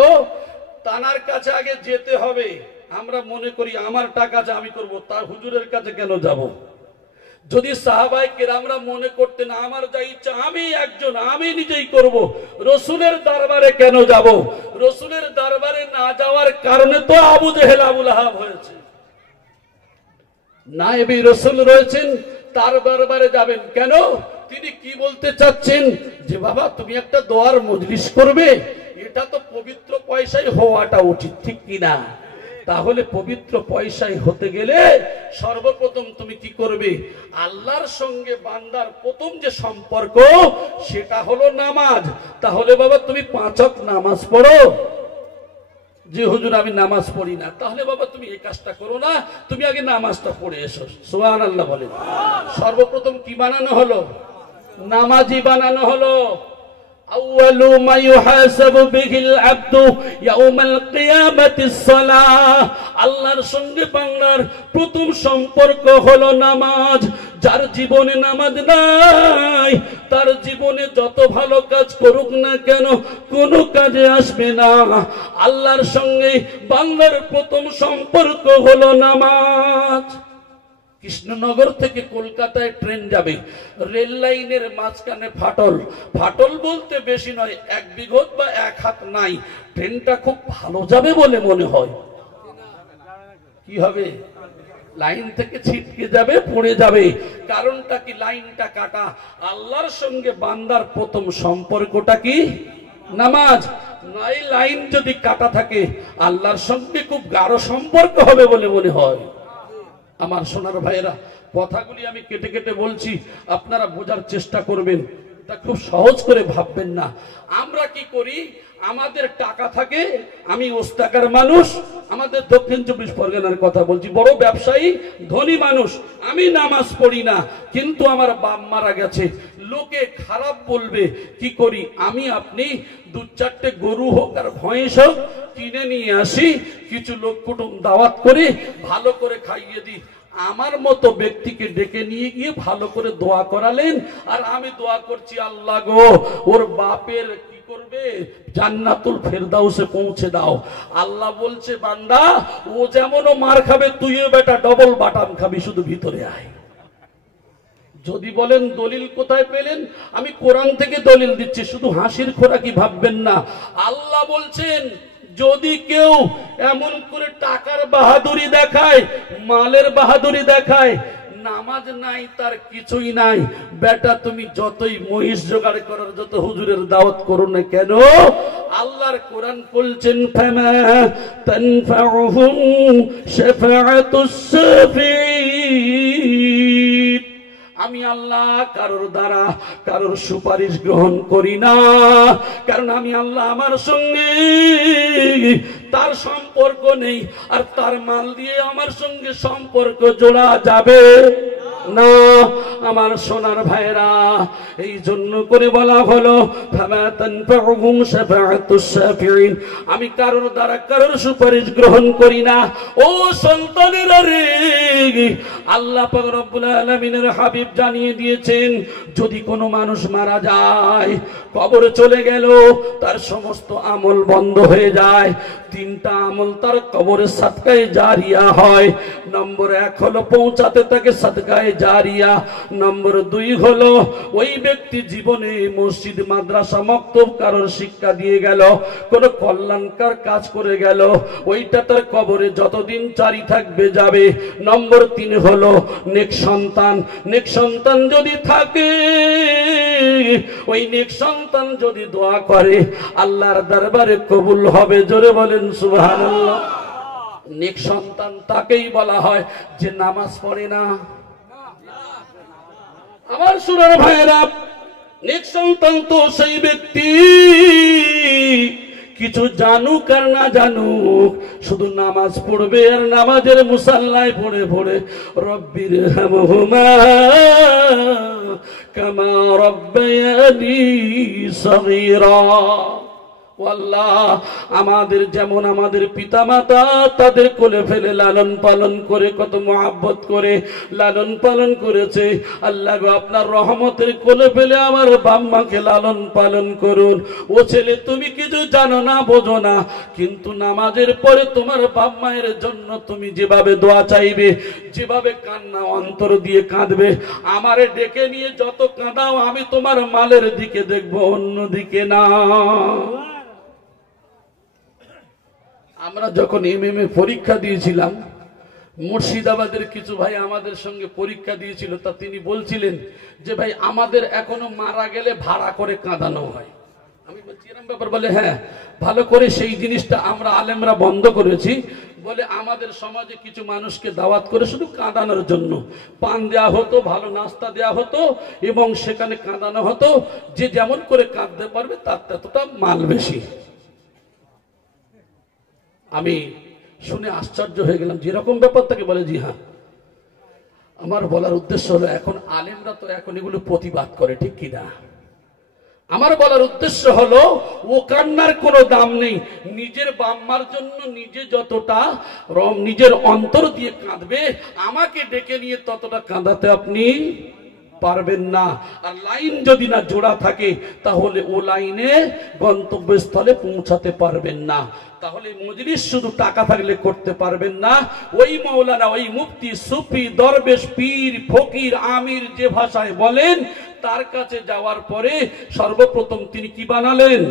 তানার কাছে আগে যেতে হবে। আমরা মনে করি আমার টাকা আছে আমি করব, তার হুজুরের কাছে কেন যাব? যদি সাহাবায়ে কেরামরা মনে করতেন আমার যা ইচ্ছা আমি একজন, আমি নিজেই করব, রসুলের দরবারে কেন যাব? রসুলের দরবারে না যাওয়ার কারণে তো আবু জেহেল আবু লাহাব হয়েছে। নায়েবে রসুল রয়েছেন, তার দরবারে যাবেন কেন? তিনি কি বলতে চাচ্ছেন যে বাবা তুমি একটা দোয়ার মজলিস করবে, এটা তো পবিত্র পয়সায় হওয়াটা উচিত, ঠিক কিনা? তাহলে পবিত্র পয়সায় হতে গেলে সর্বপ্রথম তুমি কি করবে? আল্লাহর সঙ্গে বান্দার প্রথম যে সম্পর্ক সেটা হলো নামাজ। তাহলে বাবা তুমি 5 ওয়াক্ত নামাজ পড়ো। যে হুজুর আমি নামাজ পড়ি না, তাহলে বাবা তুমি এই কাজটা করো না, তুমি আগে নামাজটা পড়ে এসো। সুবহানাল্লাহ বলেন। সর্বপ্রথম কি বানানো হলো? নামাজি বানানো হলো। আউয়ালু মা ইউহাসাবু বিহিল আবদু ইয়াউমাল কিয়ামাতিস সালাহ। আল্লাহর সঙ্গে বান্দার প্রথম সম্পর্ক হলো নামাজ। যার জীবনে নামাজ নাই তার জীবনে যত ভালো কাজ করুক না কেন কোনো কাজে আসবে না। আল্লাহর সঙ্গে বান্দার প্রথম সম্পর্ক হলো নামাজ। কৃষ্ণনগর থেকে কলকাতায় ট্রেন যাবে, রেল লাইনের মাঝখানে ফাটল। ফাটল বলতে বেশি নয়, 1 বিঘত বা 1 হাত নাই। ট্রেনটা খুব ভালো যাবে বলে মনে হয়। কি হবে? লাইন থেকে ছিটকে যাবে, পড়ে যাবে। কারণটা কি? লাইনটা কাটা। আল্লাহর সঙ্গে বান্দার প্রথম সম্পর্কটা কি? নামাজ। নাই লাইন যদি কাটা থাকে আল্লাহর সঙ্গে খুব গাঢ় সম্পর্ক হবে বলে মনে হয়। আমার সোনার ভাইয়েরা, কথাগুলি আমি কেটে কেটে বলছি, আপনারা বোঝার চেষ্টা করবেন, এটা খুব সহজ করে ভাববেন না। আমরা কি করি? আমাদের টাকা থাকে, আমি ওস্তাকার মানুষ, আমাদের দক্ষিণ 24 পরগনার কথা বলছি, বড় ব্যবসায়ী ধনী মানুষ, আমি নামাজ পড়ি না, কিন্তু আমার বাপ মারা গেছে, লোকে খারাপ বলবে। কি করি? আমি আপনি 2-4টে গরু হোক আর ভয়েস হোক কিনে নিয়ে আসি, কিছু লোক কুটুম দাওয়াত করে ভালো করে খাইয়ে দিই। আমার মতো ব্যক্তিকে ডেকে নিয়ে গিয়ে ভালো করে দোয়া করালেন, আর আমি দোয়া করছি আল্লাহ গো ওর বাপের কি করবে? জান্নাতুল ফেরদাউসে পৌঁছে দাও। আল্লাহ বলছে বান্দা ও যেমন মার খাবে তুইও বেটা ডবল বাটাম খাবি, শুধু ভিতরে আয়। যদি বলেন দলিল কোথায় পেলেন, আমি কোরআন থেকে দলিল দিচ্ছি, শুধু হাসির খোরাকি ভাববেন না। আল্লাহ বলছেন যদি কেউ এমন করে টাকার বাহাদুরি দেখায়, মালের বাহাদুরি দেখায়, নামাজ নাই তার কিছুই নাই, বেটা তুমি যতই মহিষ জোগাড় করার যত হুজুরের দাওয়াত করো না কেন, আল্লাহর কোরআন বলছেন ফামা তানফাউহুম শাফাআতুস শাফিঈন। আমি আল্লাহ কারোর দ্বারা কারোর সুপারিশ গ্রহণ করি না, কারণ আমি আল্লাহ আমার সঙ্গে তার সম্পর্ক নেই, আর তার মাল দিয়ে আমার সঙ্গে সম্পর্ক জোড়া যাবে না। আমার সোনার ভাইরা, এই জন্য করে বলা হলো আমি কারোর দ্বারা কারোর সুপারিশ গ্রহণ করি না। ও সন্তানেরা রে, আল্লাহ পাক রব্বুল আলামিনের হাবিব জানিয়ে দিয়েছেন যদি কোনো মানুষ মারা যায়, কবরে চলে গেল, তার সমস্ত আমল বন্ধ হয়ে যায়। 3টা আমল তার কবরে সাদকায়ে জারিয়া হয়। নম্বর 1 হলো পৌঁছাতে তাকে সাদকায়ে জারিয়া। নম্বর 2 হলো ওই ব্যক্তি জীবনে মসজিদ মাদ্রাসা মক্তব কারোর শিক্ষা দিয়ে গেল, কোনো কল্যাণকর কাজ করে গেল, ওইটা তার কবরে যতদিন জারি থাকবে যাবে। নম্বর 3 হলো নেক সন্তান। নেক সন্তান যদি থাকে, ওই নেক সন্তান যদি দোয়া করে আল্লাহর দরবারে কবুল হবে। জোরে বলেন সুবহানাল্লাহ। নেক সন্তান তাকেই বলা হয় যে নামাজ পড়ে না। আমার সোনার ভাইয়েরা, নেক সন্তান তো সেই ব্যক্তি কিছু জানুক আর না জানুক, শুধু নামাজ পড়বে আর নামাজের মুসাল্লায় পড়ে পড়ে রব্বির হামহুমা কামা রব্বায়ানি সগীরা। আল্লাহ, আমাদের যেমন আমাদের পিতামাতা তাদের কোলে ফেলে লালন পালন করে, কত মহব্বত করে লালন পালন করেছে, আল্লাহ গো আপনার রহমতের কোলে ফেলে আমার বাম্মাকে লালন পালন করুন। ও ছেলে, তুমি কিছু জানো না, বোঝো না, কিন্তু নামাজের পরে তোমার বাম্মায়ের জন্য তুমি যেভাবে দোয়া চাইবে, যেভাবে কান্না অন্তর দিয়ে কাঁদবে, আমারে ডেকে নিয়ে যত কাঁদাও আমি তোমার মালের দিকে দেখবো, অন্য দিকে না। আমরা যখন এমএমএ পরীক্ষা দিয়েছিলাম, মুর্শিদাবাদের কিছু ভাই আমাদের সঙ্গে পরীক্ষা দিয়েছিল, তা তিনি বলছিলেন যে ভাই আমাদের এখনো মারা গেলে ভাড়া করে কাঁদানো হয়। আমি বলছি এরকম ব্যাপার? বলে হ্যাঁ, ভালো করে সেই জিনিসটা আমরা আলেমরা বন্ধ করেছি। বলে আমাদের সমাজে কিছু মানুষকে দাওয়াত করে শুধু কাঁদানোর জন্য পান দেয়া হতো, ভালো নাস্তা দেয়া হতো এবং সেখানে কাঁদানো হতো, যে যেমন করে কাঁদতে পারবে তার ততটা মাল বেশি। আমি শুনে আশ্চর্য হয়ে গেলাম, যেরকম ব্যাপার তাকে বলে জি হ্যাঁ। আমার বলার উদ্দেশ্য হলো, এখন আলেমরা তো এখন এগুলো প্রতিবাদ করে, ঠিক কিনা? আমার বলার উদ্দেশ্য হলো, ও কান্নার কোনো দাম নেই। নিজের বাম্মার জন্য নিজে যতটা নিজের অন্তর দিয়ে কাঁদবে, আমাকে ডেকে নিয়ে ততটা কাঁদাতে আপনি পারবেন না। আর লাইন যদি না জোড়া থাকে, তাহলে ও লাইনে গন্তব্যস্থলে পৌঁছাতে পারবেন না। তাহলে মজলিস শুধু টাকা থাকলে করতে পারবেন না। ওই মাওলানা, ওই মুফতি, সুফি, দরবেশ, পীর, ফকির, আমির যে ভাষায় বলেন, তার কাছে যাওয়ার পরে সর্বপ্রথম তিনি কি বানালেন?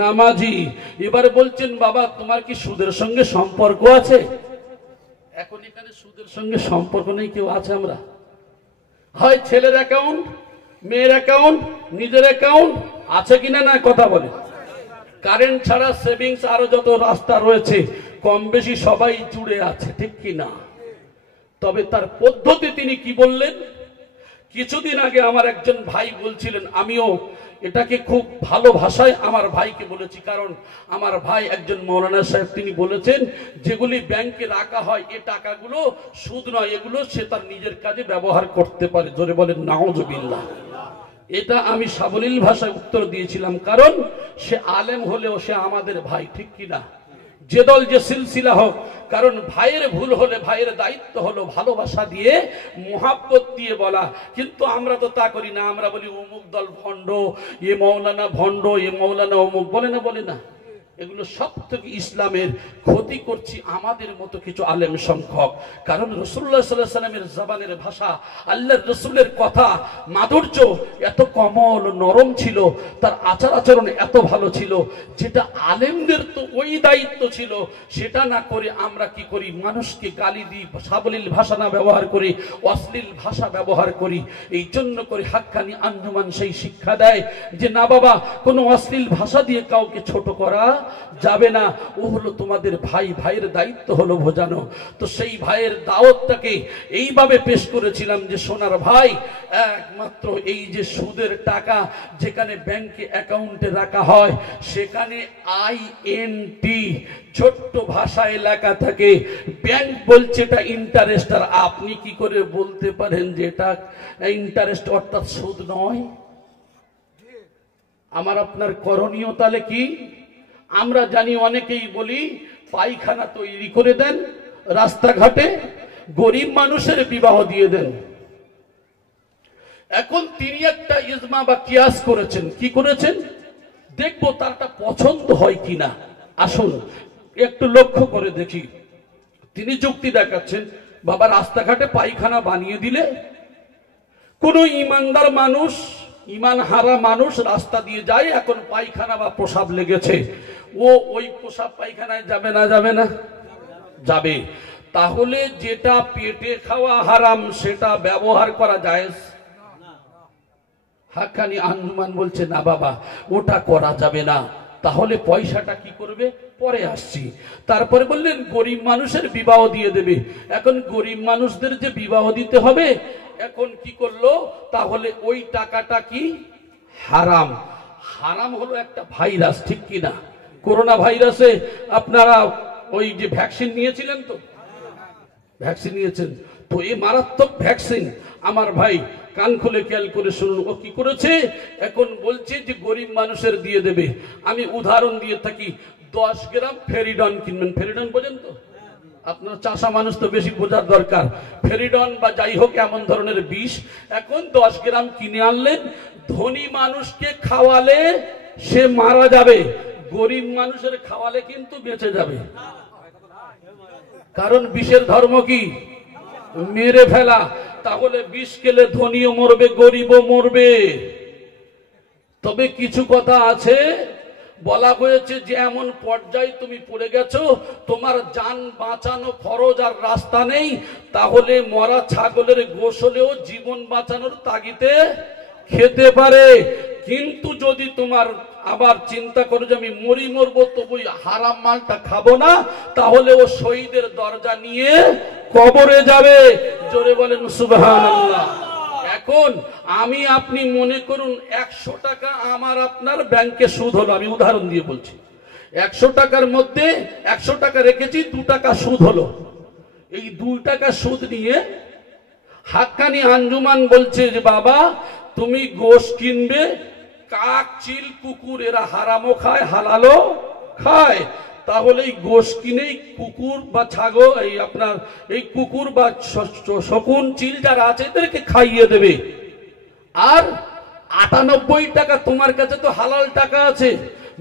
নামাজি। এবার বলছেন, বাবা তোমার কি সুদের সঙ্গে সম্পর্ক আছে? এখন এখানে সুদের সঙ্গে সম্পর্ক নেই কেউ আছে? আমরা হয় ছেলের অ্যাকাউন্ট, মেয়ের অ্যাকাউন্ট, নিজের অ্যাকাউন্ট আছে কিনা না কথা বলে। কারেন্ট ছাড়া সেভিংস আরো যত রাস্তা রয়েছে কম বেশি সবাই জুড়ে আছে, ঠিক কিনা? তবে তার পদ্ধতি তিনি কি বললেন? কিছুদিন আগে আমার একজন ভাই বলছিলেন, আমিও এটাকে খুব ভালো ভাষায় আমার ভাইকে বলেছি, কারণ আমার ভাই একজন মৌলানা সাহেব, তিনি বলেছেন যেগুলি ব্যাংকে রাখা হয় এ টাকাগুলো সুদ নয়, এগুলো সে তার নিজের কাজে ব্যবহার করতে পারে। জোরে বলেন নাউজুবিল্লাহ। এটা আমি সাবলীল ভাষায় উত্তর দিয়েছিলাম, কারণ সে আলেম হলেও সে আমাদের ভাই, ঠিক কিনা? যে দল যে সিলসিলা হোক, কারণ ভাইয়ের ভুল হলে ভাইয়ের দায়িত্ব হলো ভালোবাসা দিয়ে, মোহাব্বত দিয়ে বলা। কিন্তু আমরা তো তা করি না, আমরা বলি অমুক দল ভণ্ড, এ মৌলানা ভণ্ড, এ মৌলানা অমুক, বলে না বলে না? এগুলো সব থেকে ইসলামের ক্ষতি করছি আমাদের মতো কিছু আলেম সংখ্যক। কারণ রাসূলুল্লাহ সাল্লাল্লাহু আলাইহি ওয়াসাল্লামের জবানের ভাষা, আল্লাহর রাসূলের কথা মাধুর্য এত কমল নরম ছিল, তার আচার আচরণ এত ভালো ছিল, যেটা আলেমদের তো ওই দায়িত্ব ছিল। সেটা না করে আমরা কি করি? মানুষকে গালি দিই, সাবলীল ভাষা না ব্যবহার করি, অশ্লীল ভাষা ব্যবহার করি। এই জন্য করে হাক্কানি আঞ্জুমান সেই শিক্ষা দেয় যে না বাবা, কোনো অশ্লীল ভাষা দিয়ে কাউকে ছোট করা যাবে না। ও হলো তোমাদের ভাই, ভাইয়ের দায়িত্ব হলো বোঝানো। তো সেই ভাইয়ের দাওয়াতটাকে এইভাবে পেশ করেছিলাম যে সোনার ভাই, একমাত্র এই যে সুদের টাকা যেখানে ব্যাংকে অ্যাকাউন্টে রাখা হয়, সেখানে INT ছোট্ট ভাষায় লেখা থাকে। ব্যাংক বলছে এটা ইন্টারেস্ট, আর আপনি কি করে বলতে পারেন যে এটা ইন্টারেস্ট অর্থাৎ সুদ নয়? আমার আপনার করণীয় তাহলে কি? আমরা জানি অনেকেই বলি পায়খানা তৈরি করে দেন রাস্তাঘাটে, গরিব মানুষের বিবাহ দিয়ে দেন। এখন তিনি একটা ইজমা বা কিয়াস করেছেন। কি করেছেন? দেখবো তারটা পছন্দ হয় কিনা। আসুন একটু লক্ষ্য করে দেখি। তিনি যুক্তি দেখাচ্ছেন, বাবা রাস্তাঘাটে পায়খানা বানিয়ে দিলে কোন ইমানদার মানুষ, ইমান হারা মানুষ রাস্তা দিয়ে যায়, এখন পায়খানা বা প্রসাব লেগেছে, ও ওই প্রসাব পায়খানায় যাবে না? যাবে না? যাবে। তাহলে যেটা পেটে খাওয়া হারাম সেটা ব্যবহার করা যায়? হাক্কানি আঞ্জুমান বলছে না বাবা, ওটা করা যাবে না। তাহলে পয়সাটা কি করবে? পরে আসছি। তারপরে বললেন গরিব মানুষের বিবাহ দিয়ে দেবে। এখন গরিব মানুষদের যে বিবাহ দিতে হবে, এখন কি করলো, তাহলে ওই টাকাটা কি হারাম। হারাম হলো একটা ভাইরাস, ঠিক কি না? করোনা ভাইরাসে আপনারা ওই যে ভ্যাকসিন নিয়েছিলেন, তো ভ্যাকসিন নিয়েছেন তো, এই মারাত্মক ভ্যাকসিন আমার ভাই কান খুলে খেয়াল করে শুনুন, ও কি করেছে, এখন বলছে যে গরিব মানুষের দিয়ে দেবে। আমি উদাহরণ দিয়ে থাকি, 10 গ্রাম ফেরিডন কিনবেন। ফেরিডন বোঝেন তো আপনার, চাষা মানুষ তো বেশি বোঝার দরকার। ফেরিডন বা যাই হোক এমন ধরনের বিষ, এখন 10 গ্রাম কিনে আনলেন। ধনী মানুষকে খাওয়ালে সে মারা যাবে, গরিব মানুষের খাওয়ালে কিন্তু বেঁচে যাবে। কারণ বিষের ধর্ম কি? মেরে ফেলা। তাহলে বিষ খেলে ধনীও মরবে, গরিবও মরবে। তবে কিছু কথা আছে, বলা হয়েছে যে এমন পর্যায়ে তুমি পড়ে গেছো, তোমার জান বাঁচানো ফরজ আর রাস্তা নেই, তাহলে মরা ছাগলের গোশ হলেও জীবন বাঁচানোর তাগিদে খেতে পারে। কিন্তু যদি তোমার আবার চিন্তা করো যে আমি মরবো তবু হারাম মালটা খাবো না, তাহলে ও শহীদের দরজা নিয়ে কবরে যাবে। জোরে বলেন সুবহানাল্লাহ। এখন আমি আপনি মনে করুন 100 টাকা আমার আপনার ব্যাংকে সুদ হলো, আমি উদাহরণ দিয়ে বলছি। 100 টাকার মধ্যে 100 টাকা রেখেছি, 2 টাকা সুদ হলো। এই 2 টাকা সুদ নিয়ে হাক্কানি আঞ্জুমান বলছে যে বাবা তুমি গোশ কিনবে, কাক চিল কুকুর এরা হারামও খায় হালালও খায়, তাহলে এই গোশ কিনেই কুকুর বা ছাগল, এই আপনার এই কুকুর বা শকুন চিল যারা আছে এদেরকে খাইয়ে দেবে। আর 98 টাকা তোমার কাছে তো হালাল টাকা আছে।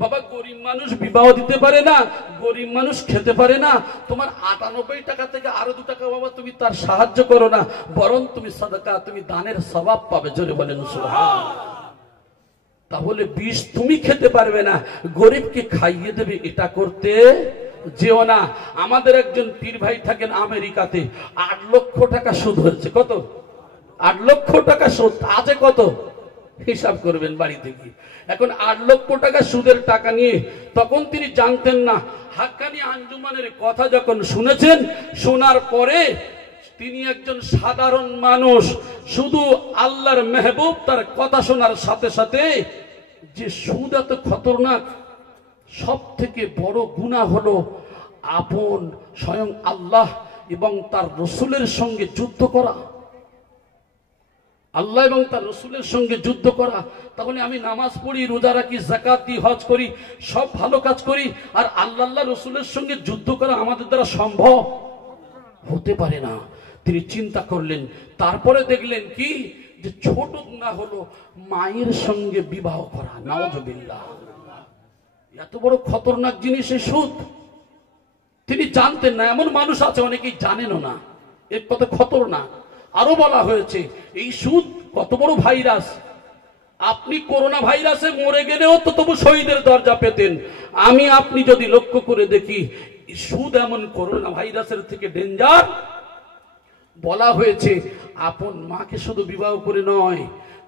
বাবা গরিব মানুষ বিবাহ দিতে পারে না, গরিব মানুষ খেতে পারে না, তোমার 98 টাকা থেকে আরো 2 টাকা বাবা তুমি তার সাহায্য করো না, বরং তুমি সাদাকা, তুমি দানের সওয়াব পাবে। জোরে বলেন সুবহানাল্লাহ। তাহলে বিষ তুমি খেতে পারবে না, গরিবকে খাইয়ে দেবে, এটা করতে যেও না। আমাদের একজন পীর ভাই থাকেন আমেরিকাতে, 8 লক্ষ টাকা সুদ হয়েছে। কত? 8 লক্ষ টাকা সুদ। আছে কত হিসাব করবেন বাড়িতে কি। এখন 8 লক্ষ টাকা সুদের টাকা নিয়ে, তখন তিনি জানতেন না। হাক্কানি আঞ্জুমানের কথা যখন শুনেছেন, শোনার পরে তিনি একজন সাধারণ মানুষ, শুধু আল্লাহর মেহবুব, তার কথা শোনার সাথে সাথে যে সুদ এত খতরনাক, সব থেকে বড় গুনাহ হলো আপন স্বয়ং আল্লাহ এবং তার রসুলের সঙ্গে যুদ্ধ করা। আল্লাহ এবং তার রসুলের সঙ্গে যুদ্ধ করা। তাহলে আমি নামাজ পড়ি, রোজা রাখি, যাকাত দিই, হজ করি, সব ভালো কাজ করি, আর আল্লাহ রসুলের সঙ্গে যুদ্ধ করা আমাদের দ্বারা সম্ভব হতে পারে না। তিনি চিন্তা করলেন, তারপরে দেখলেন কি, যে ছোট গুনাহ হলো মায়ের সঙ্গে বিবাহ করা। নাউজুবিল্লাহ। এত বড় খতরনাক জিনিস এই সুদ। তিনি জানতেন না। এমন মানুষ আছে অনেকেই জানেনও না এর কত খতরনাক। আরো বলা হয়েছে এই সুদ কত বড় ভাইরাস। আপনি করোনা ভাইরাসে মরে গেলেও তো তবু শহীদের দরজা পেতেন। আমি আপনি যদি লক্ষ্য করে দেখি, সুদ এমন করোনা ভাইরাসের থেকে ডেঞ্জার। বলা হয়েছে আপন মাকে শুধু বিবাহ করে নয়,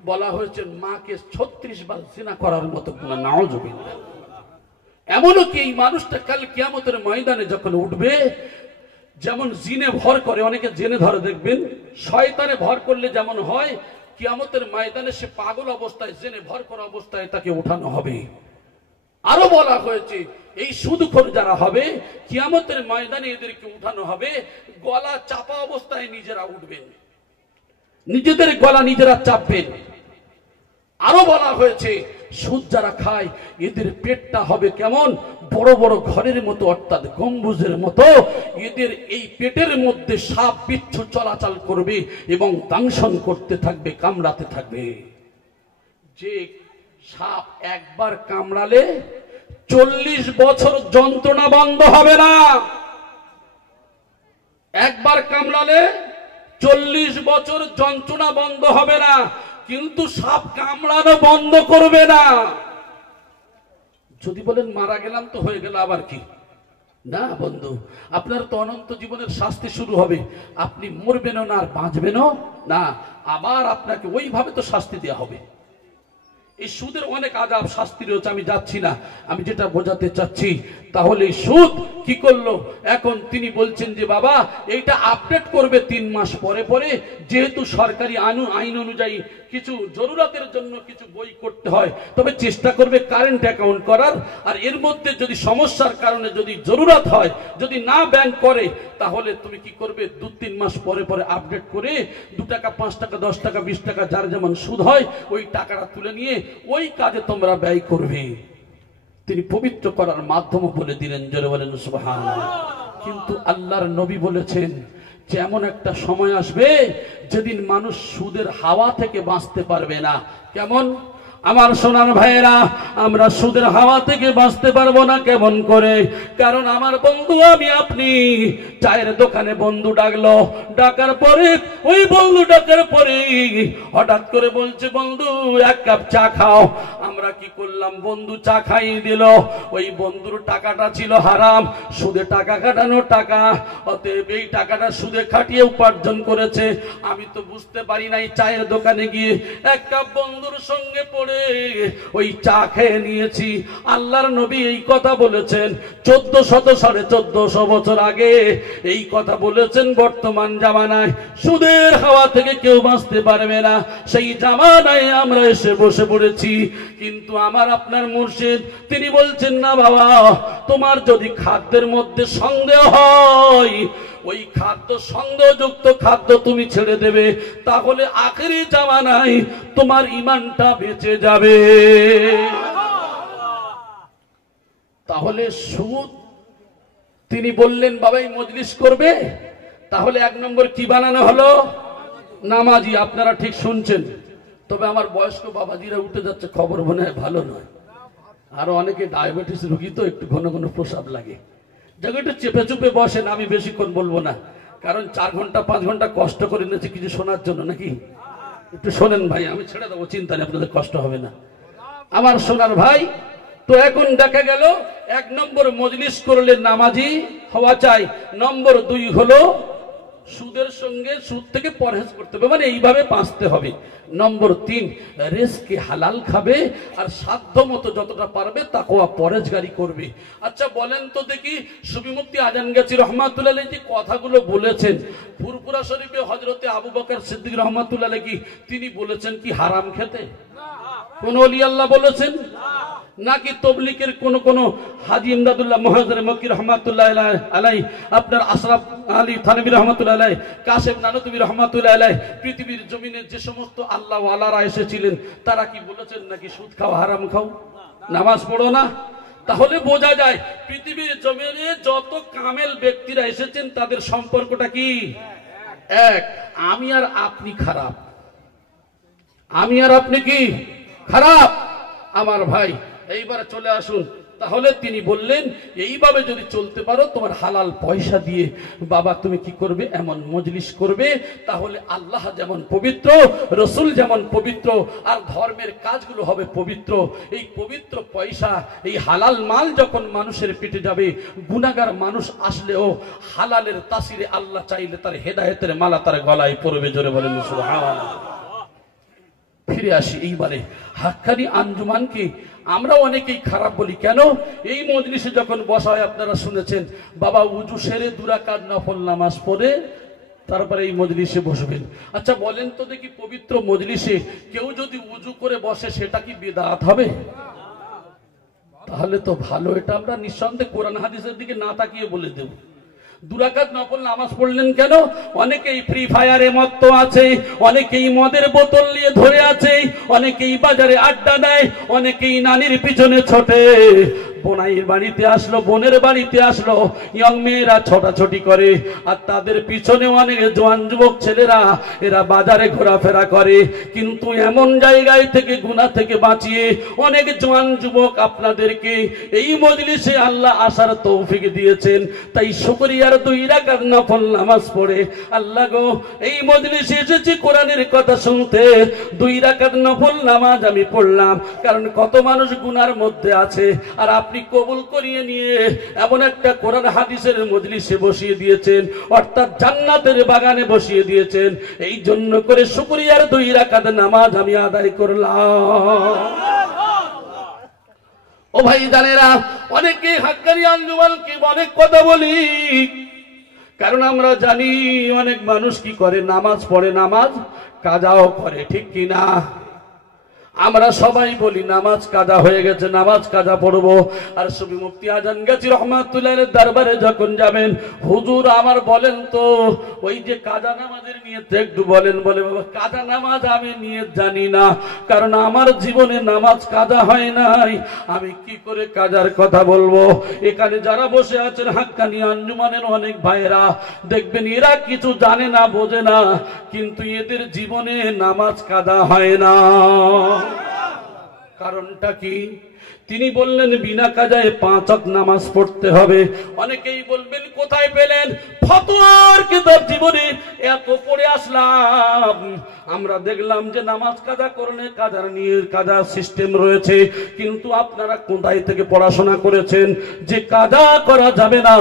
বলা হয়েছে মাকে 36 বার জিনা করার মতো গুনাহ। নাউজুবিল্লাহ। এমনও কি এই মানুষটা কাল কিয়ামতের ময়দানে যখন উঠবে, যেমন জিনে ভর করে, অনেকে জেনে ধরে দেখবেন, শয়তানে ভর করলে যেমন হয়, কিয়ামতের ময়দানে সে পাগল অবস্থায়, জেনে ভর করা অবস্থায় তাকে উঠানো হবে। আরো বলা হয়েছে এই সুদখোর যারা হবে, কিয়ামতের ময়দানে এদেরকে উঠানো হবে, গলা চাপা অবস্থায় নিজেরা উঠবেন, নিজেদের গলা নিজেরা চাপবেন। আরো বলা হয়েছে সুদ যারা খায় এদের পেটটা হবে কেমন, বড় বড় ঘরের মতো, অর্থাৎ গম্বুজের মতো। এদের এই পেটের মধ্যে সাপ বিচ্ছু চলাচল করবে এবং দংশন করতে থাকবে, কামড়াতে থাকবে। যে সাপ একবার কামড়ালে 40 বছর যন্ত্রণা বন্ধ হবে না। একবার কামড়ালে 40 বছর যন্ত্রণা বন্ধ হবে না, কিন্তু সাপ কামড়ানো বন্ধ করবে না। যদি বলেন মারা গেলাম তো হয়ে গেল, আবার কি না বন্ধু, আপনার তো অনন্ত জীবনের শাস্তি শুরু হবে। আপনি মরবেনও না আর বাঁচবেনও না, আবার আপনাকে ওইভাবে তো শাস্তি দেওয়া হবে। এই সুদের অনেক আযাব শাস্তি রয়েছে, আমি যাচ্ছি না। আমি যেটা বোঝাতে চাচ্ছি, তাহলে সুদ কি করলো, এখন তিনি বলছেন যে বাবা এইটা আপডেট করবে 3 মাস পরে পরে, যেহেতু সরকারি আইন অনুযায়ী কিছু জরুরতের জন্য কিছু বই করতে হয়, তবে চেষ্টা করবে কারেন্ট অ্যাকাউন্ট করার। আর এর মধ্যে যদি সমস্যার কারণে যদি জরুরত হয়, যদি না ব্যাংক করে, তাহলে তুমি কি করবে 2-3 মাস পরে পরে আপডেট করে 2 টাকা 5 টাকা 10 টাকা 20 টাকা যার যেমন সুদ হয় ওই টাকাটা তুলে নিয়ে ওই কাজে তোমরা ব্যয় করবে। তিনি পবিত্র করার মাধ্যম বলে দিলেন, জোরে বলেন সুবহানাল্লাহ। কিন্তু আল্লাহর নবী বলেছেন যে এমন একটা সময় আসবে যেদিন মানুষ সুদের হাওয়া থেকে বাঁচতে পারবে না। কেমন? আমার সোনার ভাইয়েরা, আমরা সুদের হাওয়া থেকে বাঁচতে পারবো না। কেমন করে? কারণ আমার বন্ধু, আমি আপনি চায়ের দোকানে বন্ধু ডাকলো, ডাকার পরে ওই বন্ধু ডাকার পরে হঠাৎ করে বলছে বন্ধু 1 কাপ চা খাও। আমরা কি করলাম? বন্ধু চা খাইয়ে দিল। ওই বন্ধুর টাকাটা ছিল হারাম, সুদে টাকা কাটানো টাকা, অতএব এই টাকাটা সুদে খাটিয়ে উপার্জন করেছে। আমি তো বুঝতে পারি নাই, চায়ের দোকানে গিয়ে 1 কাপ বন্ধুর সঙ্গে পড়ে ওই চা খেয়ে নিয়েছি। আল্লাহর নবী এই কথা বলেছেন 1400 বছর আগে এই কথা বলেছেন। বর্তমান জামানায় সুদের হাওয়া থেকে কেউ বাঁচতে পারবে না, সেই জামানায় আমরা এসে বসে পড়েছি। কিন্তু আমার আপনার মুর্শিদ তিনি বলছেন না বাবা, তোমার যদি খাদ্যের মধ্যে সন্দেহ হয়, ওই খাদ্য সন্দেহযুক্ত খাদ্য তুমি ছেড়ে দেবে, তাহলে আখেরি জামানায় তোমার ঈমানটা বেঁচে যাবে। তাহলে সুদ, তিনি বললেন বাবা এই মজলিস করবে, তাহলে 1 নম্বর কি বানানো হলো? নামাজি। আপনারা ঠিক শুনছেন। তবে আমার বয়স্ক বাবাজিরা উঠে যাচ্ছে, খবর মনে হয় ভালো নয়। আরো অনেকে ডায়াবেটিস রোগী, তো একটু ঘন ঘন প্রসাব লাগে। যাকে একটু চেপে চুপে বসেন, আমি বেশিক্ষণ বলবো না, কারণ 4 ঘন্টা 5 ঘন্টা কষ্ট করে নিয়েছি কিছু শোনার জন্য, নাকি? একটু শোনেন ভাই, আমি ছেড়ে দেবো, চিন্তা নেই, আপনাদের কষ্ট হবে না। আমার সোনার ভাই, তো এখন দেখা গেল 1 নম্বর মজলিস করলে নামাজি হওয়া চাই। নম্বর 2 হলো সুদের সঙ্গে, সুদ থেকে পরহেজ করতে হবে, মানে এইভাবে বাঁচতে হবে। নম্বর 3 রিজকে হালাল খাবে, আর সাধ্য মতো যতটা পারবে তাকওয়া পরহেজগারি করবে। আচ্ছা বলেন তো দেখি, সুফি মুফতি আজান গাছি রহমাতুল্লাহ আলাইহি যে কথাগুলো বলেছেন, ফুরফুরা শরীফে হযরতে আবু বকর সিদ্দিক রহমাতুল্লাহ আলাইহি তিনি বলেছেন কি হারাম খেতে? কোন ওলি আল্লাহ বলেছেন? নাকি তবলিগের কোন হাজী ইমদাদুল্লাহ মুহাজির মক্কি রহমাতুল্লাহ আলাইহি, আপনার আশরাফ আলী থানভী রহমাতুল্লাহ আলাইহি, কাশেম নানতুবী রহমাতুল্লাহ আলাইহি, পৃথিবীর জমিনে যে সমস্ত আল্লাহ ওয়ালারা এসেছিলেন তারা কি বলেছেন নাকি সুদ খাও, হারাম খাও, নামাজ পড়ো না? তাহলে বোঝা যায় পৃথিবীর জমিনে যত কামেল ব্যক্তিরা এসেছেন তাদের সম্পর্কটা কি? এক। আমি আর আপনি খারাপ, আমি আর আপনি কি খারাপ? আমার ভাই এইবার চলে আসুন। তাহলে তিনি বললেন এইভাবে যদি চলতে পারো, তোমার হালাল পয়সা দিয়ে বাবা তুমি কি করবে? এমন মজলিস করবে, তাহলে আল্লাহ যেমন পবিত্র, রসুল যেমন পবিত্র, আর ধর্মের কাজগুলো হবে পবিত্র। এই পবিত্র পয়সা, এই হালাল মাল যখন মানুষের পেটে যাবে, গুনাহগার মানুষ আসলেও হালালের তাসিরে আল্লাহ চাইলে তার হেদায়েতের মালা তার গলায় পড়বে। জোরে বলেন সুবহানাল্লাহ। ফিরে আসি এইবারে হাক্কানি আঞ্জুমানকে আমরা অনেকেই খারাপ বলি। কেন? এই মজলিসে যখন বসা হয়, আপনারা শুনেছেন বাবা উজু সেরে 2 রাকাত নফল নামাজ পড়ে তারপরে এই মজলিসে বসবেন। আচ্ছা বলেন তো দেখি, পবিত্র মজলিসে কেউ যদি উজু করে বসে সেটা কি বিদআত হবে? তাহলে তো ভালো। এটা আমরা নিঃসন্দেহে কোরআন হাদিসের দিকে না তাকিয়ে বলে দেব। 2 রাকাত নফল নামাজ পড়লেন কেন? অনেকেই ফ্রি ফায়ারে মত্ত আছে, অনেকেই মদের বোতল নিয়ে ধরে আছে, অনেকেই বাজারে আড্ডা দেয়, অনেকেই নানির পিছনে ছোটে, বোনাইয়ের বাড়িতে আসলো, বোনের বাড়িতে আসলো, ইয়ং মেয়েরা ছোটাছুটি করে, আর তাদের পিছনে অনেক জওয়ান যুবক ছেলেরা এরা বাজারে ঘোরাফেরা করে। কিন্তু এমন জায়গায় থেকে, গুনাহ থেকে বাঁচিয়ে অনেক জওয়ান যুবক আপনাদেরকে এই মজলিসে আল্লাহ আসার তৌফিক দিয়েছেন। তাই শুকরিয়ার 2 রাকাত নফল নামাজ পড়ে, আল্লাহ গো এই মজলিসে এসেছি কোরআনের কথা শুনতে, 2 রাকাত নফল নামাজ আমি পড়লাম। কারণ কত মানুষ গুনার মধ্যে আছে, আর আপনি কবুল করিয়ে নিয়ে এমন একটা কোরআন হাদিসের মজলিসে বসিয়ে দিয়েছেন, অর্থাৎ জান্নাতের বাগানে বসিয়ে দিয়েছেন। এই জন্য করে শুকরিয়ার 2 রাকাত নামাজ আমি আদায় করলাম। ও ভাই জানেরা, অনেকে হাক্কানি আঞ্জুমানকে অনেক কথা বলি, কারণ আমরা জানি অনেক মানুষ কি করে, নামাজ পড়ে, নামাজ কাজাও করে, ঠিক কিনা? আমরা সবাই বলি নামাজ কাজা হয়ে গেছে, নামাজ কাজা পড়বো। আর সুফি মুফতি আজান গাজী রহমাতুল্লাহির দরবারে যখন যাবেন, হুজুর আমার বলেন তো ওই যে কাজা নামাজের নিয়ত একটু বলেন। বলে বাবা কাজা নামাজ আমি নিয়ত জানি না, কারণ আমার জীবনে নামাজ কাজা হয় নাই, আমি কি করে কাজার কথা বলবো? এখানে যারা বসে আছেন হাক্কানি আঞ্জুমানের অনেক ভাইয়েরা দেখবেন এরা কিছু জানে না, বোঝে না, কিন্তু এদের জীবনে নামাজ কাজা হয় না। কারণটা কি? তিনি বললেন বিনা কাজায় 5 ওয়াক্ত নামাজ পড়তে হবে। অনেকেই বলবেন কোথায় পেলেন? ফতোয়ার কিতাব জীবনে এত পড়ে আসলাম, আমরা দেখলাম যে নামাজ কাজা করলে কাজার নিয়ে কাজা সিস্টেম রয়েছে, কিন্তু আপনারা কোথায় থেকে পড়াশোনা করেছেন যে কাজা করা যাবে না?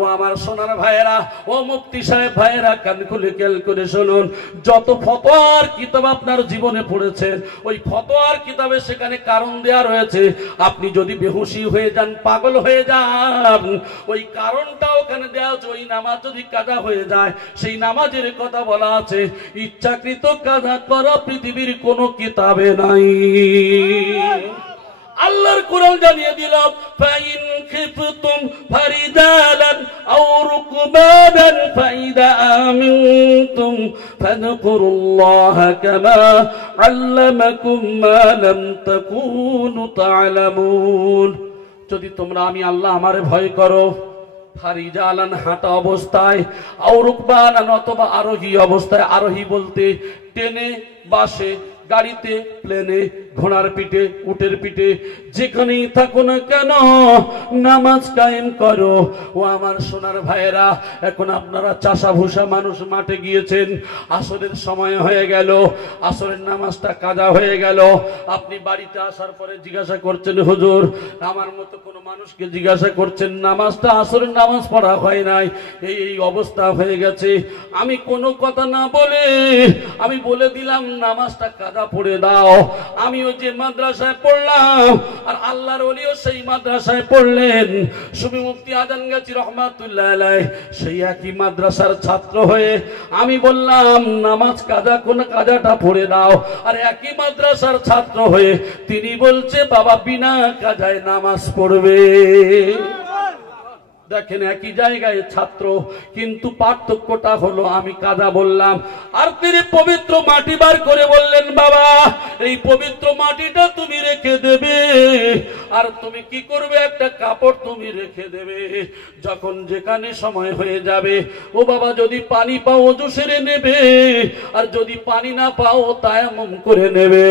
ও আমার সোনার ভাইয়েরা, ও মুফতি সাহেব ভাইয়েরা, কান খুলে খেয়াল করে শুনুন, যত ফতোয়ার কিতাব আপনার জীবনে পড়েছেন ওই ফতোয়ার কিতাবে সেখানে কারণ দেয়া রয়েছে। আপনি যদি বেহুশি হয়ে যান, পাগল হয়ে যান, ওই কারণটা ওখানে দেওয়া আছে। ওই নামাজ যদি কাজা হয়ে যায়, সেই নামাজের কথা বলা আছে। ইচ্ছাকৃত কাজা করা পৃথিবীর কোন কিতাবে নাই। আল্লাহর কোরআন জানিয়ে দিল, ফাইন খিফতুম ফারিজালান আও রুকবানান ফাইদা আমিনতুম ফাযকুরুল্লাহা কামা আল্লামাকুম মা লাম তাকুনু তা'লামুন। যদি তোমরা আমি আল্লাহ আমারে ভয় করো, ফারিজালান হাঁটা অবস্থায়, আও রুকবানান অথবা আরোহী অবস্থায়, আরোহী বলতে ট্রেনে, বাসে, গাড়িতে, প্লেনে, ঘোড়ার পিঠে, উটের পিঠে, যেখানেই থাকো না কেন নামাজ কায়েম করো। ও আমার সোনার ভাইয়েরা, এখন আপনারা চাষা ভুষা মানুষ মাঠে গিয়েছেন, আসরের সময় হয়ে গেল, আসরের নামাজটা কাজা হয়ে গেল, আপনি বাড়িতে আসার পরে জিজ্ঞাসা করছেন হুজুর, আমার মতো কোনো মানুষকে জিজ্ঞাসা করছেন নামাজটা আসরের নামাজ পড়া হয় নাই, এই অবস্থা হয়ে গেছে। আমি কোনো কথা না বলে আমি বলে দিলাম নামাজটা কাজা পড়ে দাও। আমি ওই যে মাদ্রাসায় পড়লাম, আর আল্লাহর ওলিও সেই মাদ্রাসায় পড়লেন, সুফি মুফতি আজান গাজী রহমাতুল্লাহ আলাইহি সেই একই মাদ্রাসার ছাত্র হয়ে আমি বললাম নামাজ কাজা, কোন কাজাটা পড়ে দাও। আর একই মাদ্রাসার ছাত্র হয়ে তিনি বলছে বাবা বিনা কাজায় নামাজ পড়বে। দেখেন একই জায়গায় ছাত্র, কিন্তু পার্থক্যটা হলো আমি কাজা বললাম, আর তিনি পবিত্র মাটি বার করে বললেন বাবা এই পবিত্র মাটিটা তুমি রেখে দেবে, আর তুমি কি করবে, একটা কাপড় তুমি রেখে দেবে, যখন যেখানে সময় হয়ে যাবে ও বাবা যদি পানি পাও ওযু সেরে নেবে, আর যদি পানি না পাও তায়াম্মুম করে নেবে,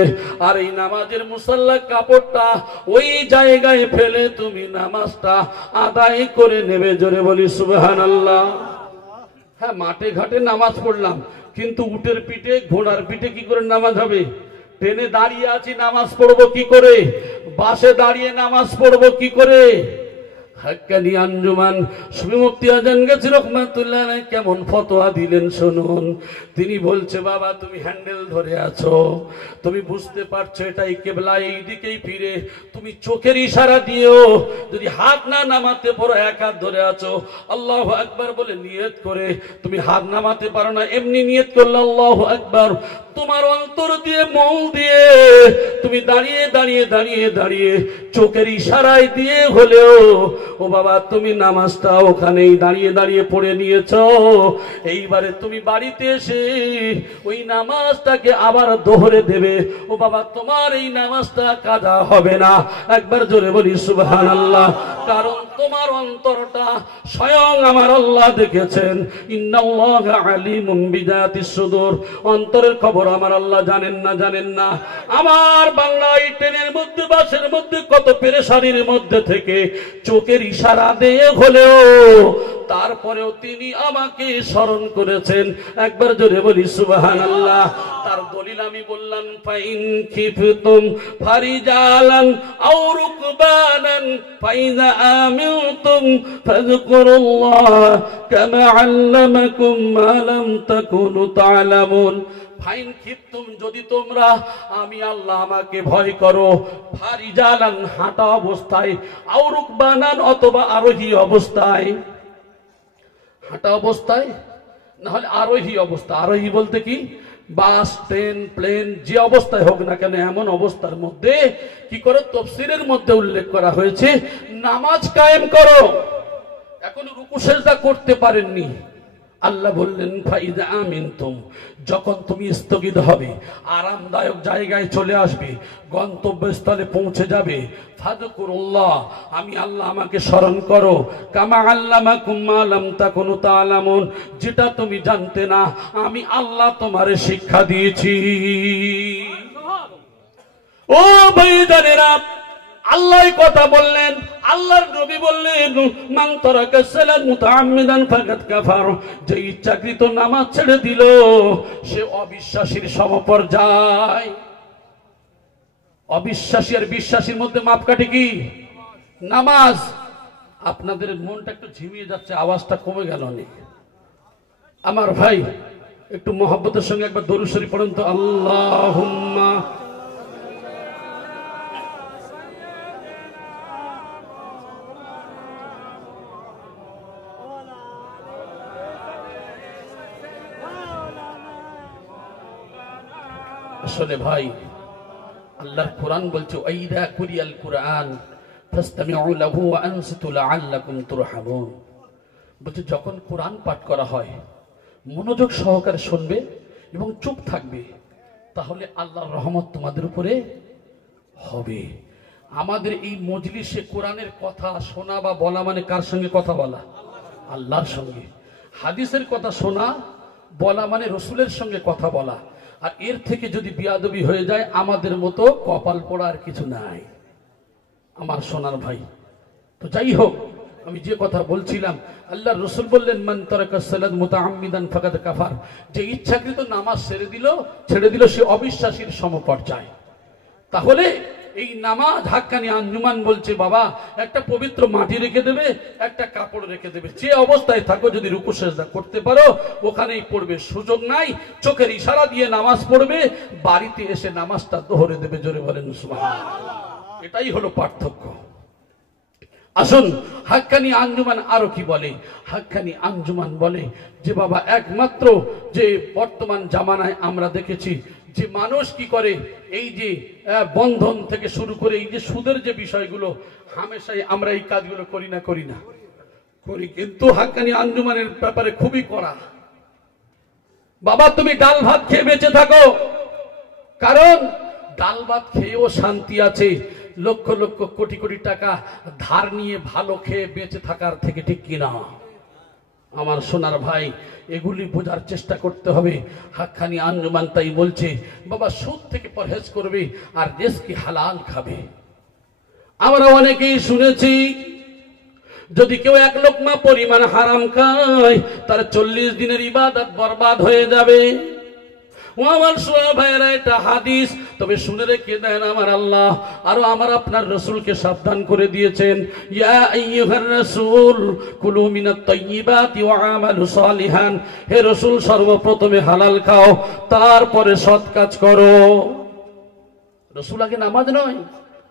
আর এই নামাজের মুসাল্লা কাপড়টা ওই জায়গায় ফেলে তুমি নামাজটা আদায় করে নেবে। জোরে বলি সুবহানাল্লাহ। হ্যাঁ, মাঠে ঘাটে নামাজ পড়লাম, কিন্তু উটের পিঠে, ঘোড়ার পিঠে কি করে নামাজ হবে? ট্রেনে দাঁড়িয়ে আছি নামাজ পড়বো কি করে? বাসে দাঁড়িয়ে নামাজ পড়বো কি করে? হাক্কানি আঞ্জুমান সুফি মুফতি আজান গাজী রহমাতুল্লাহ আলাইহি কেমন ফতোয়া দিলেন শুনুন। তিনি বলছে বাবা তুমি হ্যান্ডেল ধরে আছো, তুমি বুঝতে পারছো এটাই কিবলা, এই দিকেই ফিরে, তুমি চোখের ইশারা দিও, যদি হাত না নামাতে পারো এক হাত ধরে আছো, আল্লাহু আকবার বলে নিয়ত করে, তুমি হাত নামাতে পারো না এমনি নিয়ত করলে আল্লাহু আকবার, তোমার অন্তর দিয়ে মন দিয়ে তুমি দাঁড়িয়ে দাঁড়িয়ে দাঁড়িয়ে দাঁড়িয়ে চোখের ইশারায় দিয়ে হলেও ও বাবা তুমি নামাজটা ওখানেই দাঁড়িয়ে দাঁড়িয়ে পড়ে নিয়েছো, এইবারে তুমি বাড়িতে এসে ওই নামাজটাকে আবার দোহরে দেবে, ও বাবা তোমার এই নামাজটা কাজা হবে না। একবার জোরে বলি সুবহানাল্লাহ। কারণ তোমার অন্তরটা স্বয়ং আমার আল্লাহ দেখেছেন, ইন্নাল্লাহা আলিমুম বিযাতিস সুদূর, অন্তরের খবর আমার আল্লাহ জানেন না, জানেন না? আমার বাংলা এই ট্রেনের মধ্যে, বাসের মধ্যে কত পেরেশানির মধ্যে থেকে চোখের ইশারা দিয়ে হলেও তারপরেও তিনি আমাকে স্মরণ করেছেন। একবার জোরে বলি সুবহানাল্লাহ। তার দলিল আমি বললাম ফাইন খিফতুম ফারিজালান আও রুকবানান ফাইযা আমিনতুম ফাযকুরুল্লাহ কামা আল্লামাকুম মা লাম তাকুনু তা'লামুন ফাইন খিফতুম, যদি তোমরা আমি আল্লাহ আমাকে ভয় করো, ফারিজালান হাঁটা অবস্থায়, আও রুকবানান অথবা আরোহী অবস্থায়, হাঁটা অবস্থায় না হলে আরোহী অবস্থা। আরোহী বলতে কি, বাস, ট্রেন, প্লেন, যে অবস্থায় হোক না কেন এমন অবস্থার মধ্যে কি করে তাফসীরের মধ্যে উল্লেখ করা হয়েছে নামাজ কায়েম করো। এখন রুকু সিজদা করতে পারেননি, আল্লাহ বললেন ফাইদা আমিনতুম, যখন তুমি স্থগিত হবে, আরামদায়ক জায়গায় চলে আসবে, গন্তব্যস্থলে পৌঁছে যাবে, ফাযকুরুল্লাহ, আমি আল্লাহ আমাকে স্মরণ করো, কামা আল্লামাকুম মা লাম তাকুনু তা'লামুন, যেটা তুমি জানতে না আমি আল্লাহ তোমারে শিক্ষা দিয়েছি। ও ভাইজানেরা, আল্লাহ কথা বললেন, আল্লাহর নবী বললেন মান তারাকা সালাত মুতাআম্মিদান ফাকাদ কাফার, যে ইচ্ছাকৃত নামাজ ছেড়ে দিল সে অবিশ্বাসীর সমপর্যায়। অবিশ্বাসী আর বিশ্বাসীর মধ্যে মাপকাঠি কি? নামাজ। আপনাদের মনটা একটু ঝিমিয়ে যাচ্ছে, আওয়াজটা কমে গেল অনেক। আমার ভাই একটু মহব্বতের সঙ্গে একবার দরুদ শরীফ পড়ুন তো, আল্লাহুম্মা। আসলে ভাই আল্লাহর কোরআন বলছে ওয়াইদা কুরিয়াল কুরআন ফাসতামিউ লাহু ওয়া আনসিতু লাআল্লাকুম তুরহামুন, বলছে যখন কোরআন পাঠ করা হয় মনোযোগ সহকারে শুনবে এবং চুপ থাকবে, তাহলে আল্লাহর রহমত তোমাদের উপরে হবে। আমাদের এই মজলিসে কোরআনের কথা শোনা বা বলা মানে কার সঙ্গে কথা বলা? আল্লাহর সঙ্গে। হাদিসের কথা শোনা বলা মানে রসুলের সঙ্গে কথা বলা। আর এর থেকে যদি বিয়াদবি হয়ে যায় আমাদের মতো কপাল পোড়া আর কিছু নাই আমার সোনার ভাই। তো যাই হোক, আমি যে কথা বলছিলাম, আল্লাহর রাসূল বললেন মান তারাকা সালাত মুতাআম্মিদান ফাকাদ কাফার, যে ইচ্ছাকৃত নামাজ ছেড়ে দিল সে অবিশ্বাসীর সমপর্যায়। তাহলে এই নামাজ হাক্কানি আঞ্জুমান বলছে বাবা একটা পবিত্র মাটি রেখে দেবে, একটা কাপড় রেখে দেবে, যে অবস্থায় থাকো যদি রুকু সিজদা করতে পারো ওখানেই পড়বে, সুযোগ নাই চোখের ইশারা দিয়ে নামাজ পড়বে, বাড়িতে এসে নামাজটা দোহরে দেবে। জোরে বলেন সুবহানাল্লাহ। এটাই হলো পার্থক্য। আসুন হাক্কানি আঞ্জুমান আরো কি বলে? হাক্কানি আঞ্জুমান বলে যে বাবা একমাত্র যে বর্তমান জামানায় আমরা দেখেছি যে মানুষ কি করে, এই যে বন্ধন থেকে শুরু করে এই যে সুদের যে বিষয়গুলো, হামেশাই আমরা এই কাজগুলো করি না করি, কিন্তু হাক্কানি আঞ্জুমানের ব্যাপারে খুবই কড়া। বাবা তুমি ডাল ভাত খেয়ে বেঁচে থাকো, কারণ ডাল ভাত খেয়েও শান্তি আছে, লক্ষ লক্ষ কোটি কোটি টাকা ধার নিয়ে ভালো খেয়ে বেঁচে থাকার থেকে, ঠিক কিনা আমার সোনার ভাই? এগুলি বোঝার চেষ্টা করতে হবে। হাক্কানি আঞ্জুমান তাই বলছে বাবা সুদ থেকে পরহেজ করবে আর রিজকি হালাল খাবে। আমরা অনেকেই শুনেছি যদি কেউ এক লোকমা পরিমাণ হারাম খায় তার 40 দিনের ইবাদত বরবাদ হয়ে যাবে। ও আমার সোনা ভাইরা, এটা হাদিস, তবে শুনে রেখে দেন আমার আল্লাহ আরো আমার আপনার রাসূলকে সাবধান করে দিয়েছেন, ইয়া আইয়ুহার রাসূল কুলু মিনাত তাইয়্যিবাতি ওয়া আমালু সালিহান, হে রাসূল সর্বপ্রথমে হালাল খাও তারপরে সৎ কাজ করো। রাসূল আগে নামাজ নয়,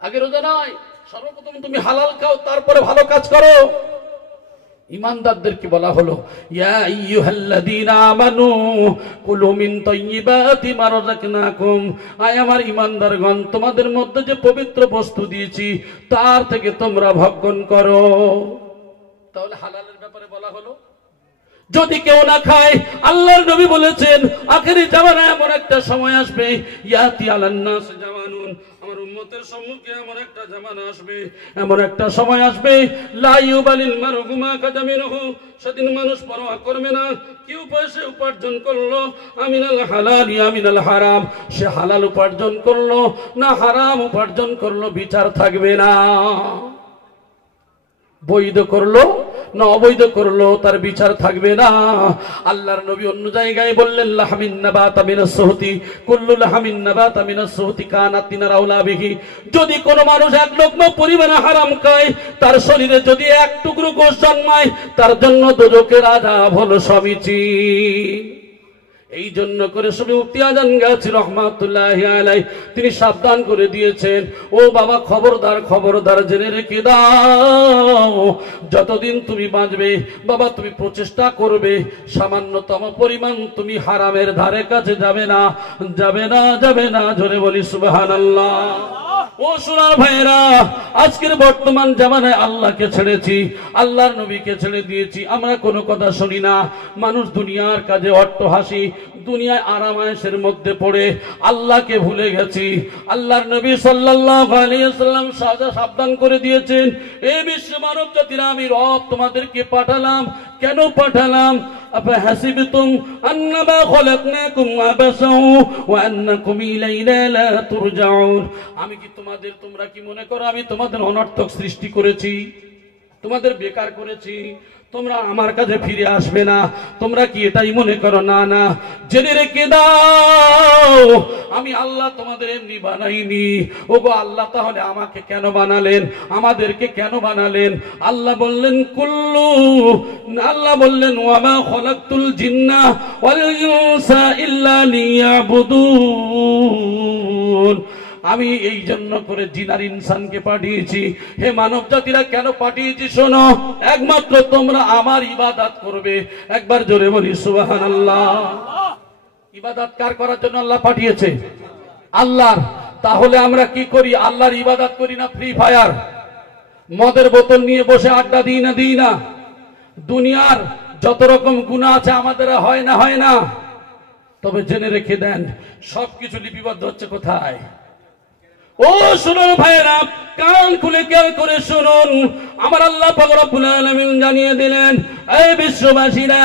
আগে রোজা নয়, সর্বপ্রথম তুমি হালাল খাও তারপরে ভালো কাজ করো। ইমানদারদেরকে বলা হলো ইয়া আইয়ুহাল্লাযীনা আমানু কুলু মিন তাইয়্যিবাতি মা রাযাকনাকুম, আয় আমার ইমানদারগণ তোমাদের মধ্যে যে পবিত্র বস্তু দিয়েছি তার থেকে তোমরা ভক্ষণ করো। তাহলে হালালের ব্যাপারে বলা হলো। যদি কেউ না খায়, আল্লাহর নবী বলেছেন আখেরি জামানায় এমন একটা সময় আসবে, ইয়াতি আলান নাস জামানুন, আমার উম্মতের সম্মুখে এমন একটা জামানা আসবে, এমন একটা সময় আসবে, লা ইউবালিল মারউ মা কাদামিনহু, সেদিন মানুষ পরোয়া করবে না কি পয়সা উপার্জন করলো, আমিনাল হালাল আমিনাল হারাম, সে হালাল উপার্জন করলো না হারাম উপার্জন করলো, বিচার থাকবে না। বৈধ করলো না অবৈধ করলো তার বিচার থাকবে না। আল্লাহর নবী অন্য জায়গায় বললেন লাহমিন নাবাতা মিনাস সুহতি কুল্লু লাহমিন নাবাতা মিনাস সুহতি কানাত তিনার আউলা বিহি, যদি কোনো মানুষ এক লোকমা পরিমাণে হারাম খায় তার শরীরে যদি এক টুকরো গোশত জন্মায় তার জন্য দোজখের আযাব হলো সমীচীন। এই জন্য করে সবে মুফতি আজম গাছী রহমাতুল্লাহি আলাইহি তিনি সাবধান করে দিয়েছেন, ও বাবা খবরদার খবরদার জেনে রেখে দাও, যতদিন তুমি বাঁচবে বাবা তুমি প্রচেষ্টা করবে সামান্যতম পরিমাণ তুমি হারামের ধারে কাছে যাবে না, যাবে না, যাবে না। জোরে বলি সুবহানাল্লাহ। ও সোনার ভাইরা, আজকের বর্তমান জামানায় আল্লাহকে ছেড়েছি, আল্লাহর নবীকে ছেড়ে দিয়েছি, আমরা কোনো কথা শুনি না। মানুষ দুনিয়ার কাজে অট্টহাসি, দুনিয়ায় আরামায়েশের মধ্যে পড়ে আল্লাহকে ভুলে গেছি। আল্লাহর নবী সাল্লাল্লাহু আলাইহি ওয়াসাল্লাম সাবধান করে দিয়েছেন, এই বিশ্ব মানব জাতিরা আমি রব তোমাদেরকে পাঠালাম। কেন পাঠালাম? আফাহাসিবতুম আন্নামা খলাকনাকুম আবাসা ওয়া আন্নাকুম ইলাইনা লা তুরজাউন। আমি কি তোমরা কি মনে করো আমি তোমাদের অনর্থক সৃষ্টি করেছি, তোমাদের বেকার করেছি, তোমরা আমার কাছে ফিরে আসবে না? তোমরা কি এটাই মনে করো? না না, জেনে রেখে দাও আমি আল্লাহ তোমাদের এমনি বানাইনি। ওগো আল্লাহ তাহলে আমাকে কেন বানালেন, আমাদেরকে কেন বানালেন? আল্লাহ বললেন আল্লাহ বললেন ওয়ামা খলাকতুল জিন্না ওয়াল ইনসা ইল্লা লিয়াবুদুন। আমি এই জন্য করে জিন আর ইনসানকে পাঠিয়েছি। হে মানব জাতিরা কেন পাঠিয়েছি শোনো, একমাত্র তোমরা আমার ইবাদত করবে। একবার জোরে বলি সুবহানাল্লাহ। ইবাদত কার করার জন্য আল্লাহ পাঠিয়েছে? আল্লাহর। তাহলে আমরা কি করি? আল্লাহর ইবাদত করি না ফ্রি ফায়ার মদের বোতল নিয়ে বসে আড্ডা দিই না? দুনিয়ার যত রকম গুনাহ আছে আমাদের হয় না? হয় না? তবে জেনে রেখে দেন সবকিছু লিপিবদ্ধ হচ্ছে কোথায়? ও শুনুন ভাইরা, কান খুলে খেয়াল করে শুনুন, আমার আল্লাহ পাক রব্বুল আলামিন জানিয়ে দিলেন, এই বিশ্ববাসীরা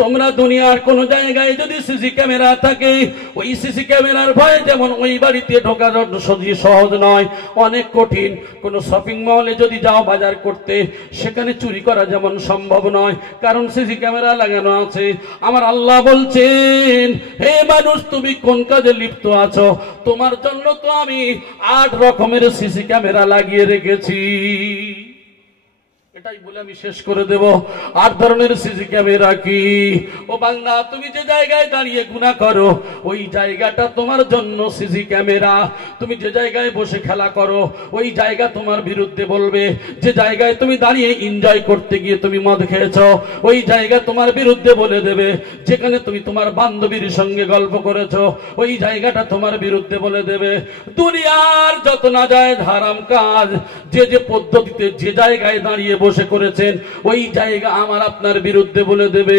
তোমরা দুনিয়ার কোন জায়গায় যদি সিসি ক্যামেরা থাকে, ওই সিসি ক্যামেরার ভয়ে যেমন ওই বাড়িতে ঢোকা সহজ নয়, অনেক কঠিন। কোন শপিং মলে যদি যাও বাজার করতে, সেখানে চুরি করা যেমন সম্ভব নয়, কারণ সিসি ক্যামেরা লাগানো আছে। আমার আল্লাহ বলছেন, হে মানুষ তুমি কোন কাজে লিপ্ত আছো? তোমার জন্য তো আমি 8 রকমের সিসি ক্যামেরা লাগিয়ে রেখেছি। এটাই বলে আমি শেষ করে দেব। 8 ধরনের সিসি ক্যামেরা কি? ও বান্দা, তুমি যে জায়গায় দাঁড়িয়ে গুনাহ করো ওই জায়গাটা তোমার জন্য সিসি ক্যামেরা। তুমি যে জায়গায় বসে খেলা করো ওই জায়গা তোমার বিরুদ্ধে বলবে। যে জায়গায় তুমি দাঁড়িয়ে এনজয় করতে গিয়ে তুমি মদ খেয়েছো ওই জায়গা তোমার বিরুদ্ধে বলে দেবে। যেখানে তুমি তোমার বান্ধবীর সঙ্গে গল্প করেছো ওই জায়গাটা তোমার বিরুদ্ধে বলে দেবে। দুনিয়ার যত নাজায়েজ হারাম কাজ যে যে পদ্ধতিতে যে জায়গায় দাঁড়িয়ে বসে করেছেন ওই জায়গা আমার আপনার বিরুদ্ধে বলে দেবে,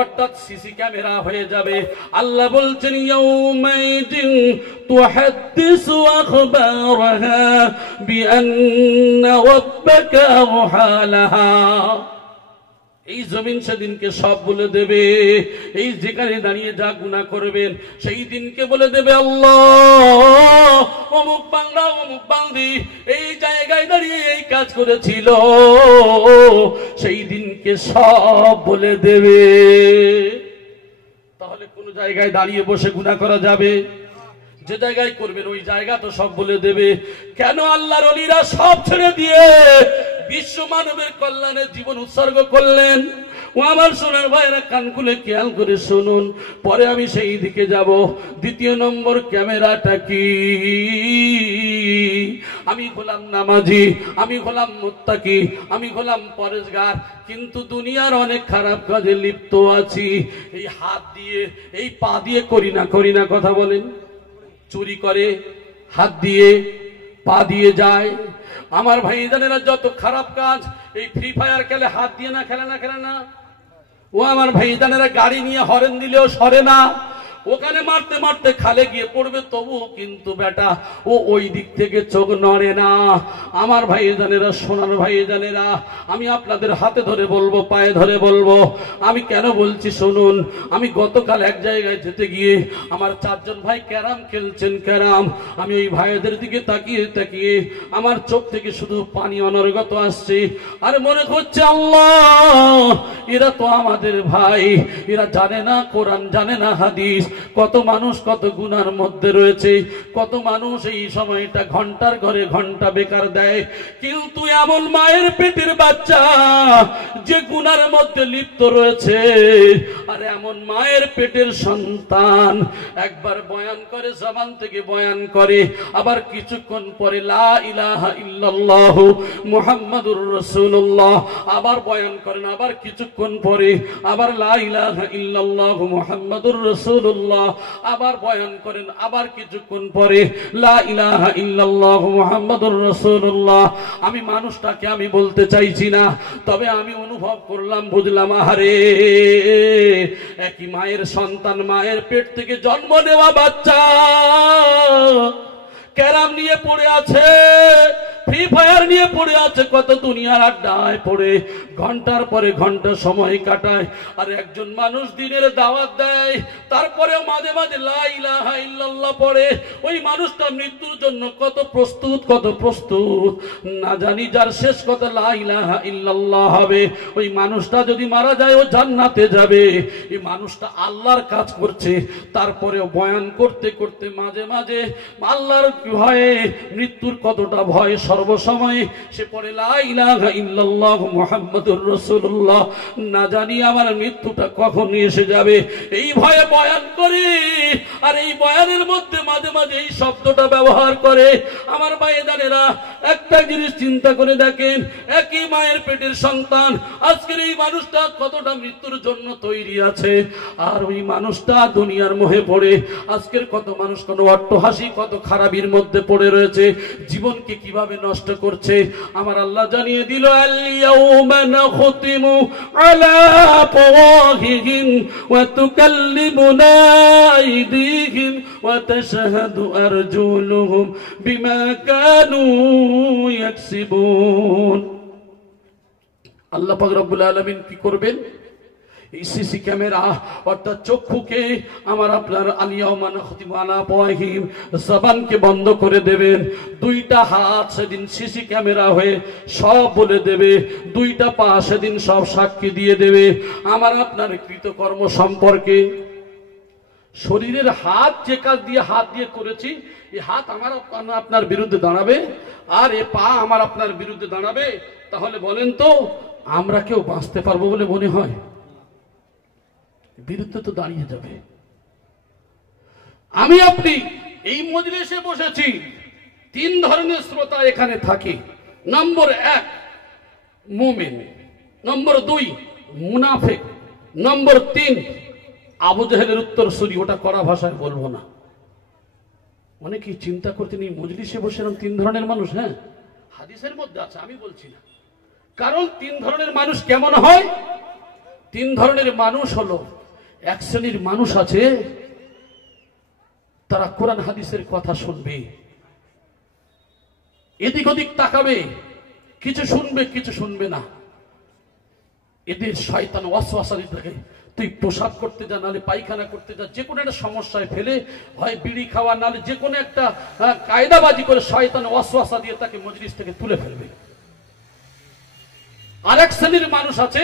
অর্থাৎ সিসি ক্যামেরা হয়ে যাবে। আল্লাহ বলছেন, ইয়াউমাইদিন তুহাদ্দিসু আখবারাহা বিআন্না রাব্বাকা আওহালাহা। এই জমিন সেদিনকে সব বলে দেবে। এই যেখানে দাঁড়িয়ে যা গুনাহ করবেন সেই দিনকে বলে দেবে, আল্লাহ অমুক বান্দা অমুক বান্দি এই জায়গায় দাঁড়িয়ে এই কাজ করেছিল। সেই দিনকে সব বলে দেবে। তাহলে কোন জায়গায় দাঁড়িয়ে বসে গুনাহ করা যাবে? যে জায়গায় করবেন ওই জায়গা তো সব বলে দেবে। কেন আল্লাহর ওলিরা সব ছেড়ে দিয়ে বিশ্ব মানবের কল্যাণে জীবন উৎসর্গ করলেন? ও আমার সোনার ভাইরা, কান খুলে খেয়াল করে শুনুন, পরে আমি সেই দিকে যাব। দ্বিতীয় নম্বর ক্যামেরাটা কি? আমি হলাম নামাজি, আমি হলাম মুত্তাকি, আমি হলাম পরেশগার, কিন্তু দুনিয়ার অনেক খারাপ কাজে লিপ্ত আছি। এই হাত দিয়ে এই পা দিয়ে করি না কথা বলেন। চুরি করে হাত দিয়ে, পা দিয়ে যায়। আমার ভাইজানেরা যত খারাপ কাজ, এই ফ্রি ফায়ার খেলে হাত দিয়ে না, খেলে না। ও আমার ভাইজানেরা গাড়ি নিয়ে হরেন দিলেও সরে না, ওখানে মারতে মারতে খালে গিয়ে পড়বে, তবুও কিন্তু বেটা ও ওই দিক থেকে চোখ নড়ে না। আমার ভাইজানেরা, সোনার ভাইজানেরা, আমি আপনাদের হাতে ধরে বলবো, পায়ে ধরে বলবো, আমি কেন বলছি শুনুন। আমি গতকাল এক জায়গায় যেতে গিয়ে আমার 4 জন ভাই ক্যারাম খেলছেন, ক্যারাম। আমি ওই ভাইদের দিকে তাকিয়ে আমার চোখ থেকে শুধু পানি অনর্গত আসছে। আর মনে হচ্ছে, আল্লাহ এরা তো আমাদের ভাই, এরা জানে না কোরআন, জানে না হাদিস, কত মানুষ কত গুনার মধ্যে রয়েছে, কত মানুষ এই সময়টা ঘন্টার ঘরে ঘন্টা বেকার দেয়। কিন্তু এমন মায়ের পেটের বাচ্চা যে গুনার মধ্যে লিপ্ত রয়েছে, আর এমন মায়ের পেটের সন্তান একবার বয়ান করে, জবান থেকে বয়ান করে, আবার কিছুক্ষণ পরে লা ইলাহা ইল্লাল্লাহ মুহাম্মাদুর রাসূলুল্লাহ আবার বয়ান করেন, আবার কিছুক্ষণ পরে আবার লা ইলাহা ইল্লাল্লাহ মুহাম্মাদুর রাসূলুল্লাহ আবার বয়ান করেন, আবার কিছুক্ষণ পরে লা ইলাহা ইল্লাল্লাহ মুহাম্মাদুর রাসূলুল্লাহ। আমি মানুষটাকে আমি বলতে চাইছি না, তবে আমি অনুভব করলাম, বুঝলাম, আহারে একই মায়ের সন্তান, মায়ের পেট থেকে জন্ম নেওয়া বাচ্চা ক্যারাম নিয়ে পড়ে আছে, ফ্রি ফায়ার নিয়ে পড়ে আছে, কত দুনিয়ার আড্ডায় পড়ে ঘন্টার পরে ঘন্টা সময় কাটায়। আর একজন মানুষ দিনের দাওয়াত দেয়, তারপরে মাঝে মাঝে লা ইলাহা ইল্লাল্লাহ পড়ে। ওই মানুষটা মৃত্যুর জন্য কত প্রস্তুত, কত প্রস্তুত, না জানি যার শেষ কথা লা ইলাহা ইল্লাল্লাহ হবে। ওই মানুষটা যদি মারা যায় ও জান্নাতে যাবে। এই মানুষটা আল্লাহর কাজ করছে, তারপরেও বয়ান করতে করতে মাঝে মাঝে আল্লাহর ভয়ে, মৃত্যুর কতটা ভয় সর্বসময় সে পড়ে লা ইলাহা ইল্লাল্লাহ মুহাম্মাদুর রাসূলুল্লাহ, না জানি আমার মৃত্যুটা কখন এসে যাবে, এই ভয়ে বয়ান করে। আর এই বয়ানের মধ্যে মাঝে মাঝে এই শব্দটা ব্যবহার করে। আমার ভাইয়েরা, একটা জিনিস চিন্তা করে দেখেন, একই মায়ের পেটের সন্তান, আজকের এই মানুষটা কতটা মৃত্যুর জন্য তৈরি আছে, আর ওই মানুষটা দুনিয়ার মোহে পড়ে আজকের কত মানুষ কোন অট্টহাসি, কত খারাপির মধ্যে পড়ে রয়েছে, জীবনকে কিভাবে নষ্ট করছে। আমার আল্লাহ জানিয়ে দিল, আল-ইয়াউমা নাখতিমু আলা আফওয়াহিহিম ওয়া তুকাল্লিমুনা আইদিহিম ওয়া তাশহাদু আরজুলুহুম বিমা কানু ইয়াকসিবুন। আল্লাহ পাক রব্বুল আলামিন কি করবেন? এই সিসি ক্যামেরা অর্থাৎ চক্ষুকে আমার আপনার আল-ইয়াউমা নাখতিমু আলা আফওয়াহিহিম, জবানকে বন্ধ করে দেবেন। দুইটা হাত সেদিন সিসি ক্যামেরা হয়ে সব বলে দেবে, দুইটা পা সেদিন সব সাক্ষী দিয়ে দেবে আমার আপনার কৃতকর্ম সম্পর্কে। শরীরের হাত যে কাজ দিয়ে হাত দিয়ে করেছি, এই হাত আমার আপনার বিরুদ্ধে দাঁড়াবে, আর এ পা আমার আপনার বিরুদ্ধে দাঁড়াবে। তাহলে বলেন তো, আমরা কেউ বাঁচতে পারবো বলে মনে হয়? বিরুদ্ধে তো দাঁড়িয়ে যাবে। আমি আপনি এই মজলিসে বসেছি, তিন ধরনের শ্রোতা এখানে থাকে। নম্বর এক মুমিন, নম্বর দুই মুনাফিক, নম্বর তিন আবু জাহেলের উত্তরসূরি। ওটা কড়া ভাষায় বলবো না। অনেকেই চিন্তা করতেন এই মজলিসে বসে এরকম তিন ধরনের মানুষ। হ্যাঁ, হাদিসের মধ্যে আছে, আমি বলছি না। কারণ তিন ধরনের মানুষ কেমন হয়? তিন ধরনের মানুষ হলো, এক শ্রেণীর মানুষ আছে তারা কোরআন হাদিসের কথা শুনবে, এদিক ওদিক তাকাবে, কিছু শুনবে কিছু শুনবে না। এদের শয়তান ওয়াসওয়াসা দিতে থাকে, তুই পেশাব করতে যা, নালে পায়খানা করতে যা, যে কোনো একটা সমস্যায় ফেলে, হয় বিড়ি খাওয়া, নালে যে কোনো একটা কায়দাবাজি করে শয়তান ওয়াসওয়াসা দিয়ে তাকে মজলিস থেকে তুলে ফেলবে। আরেক শ্রেণীর মানুষ আছে,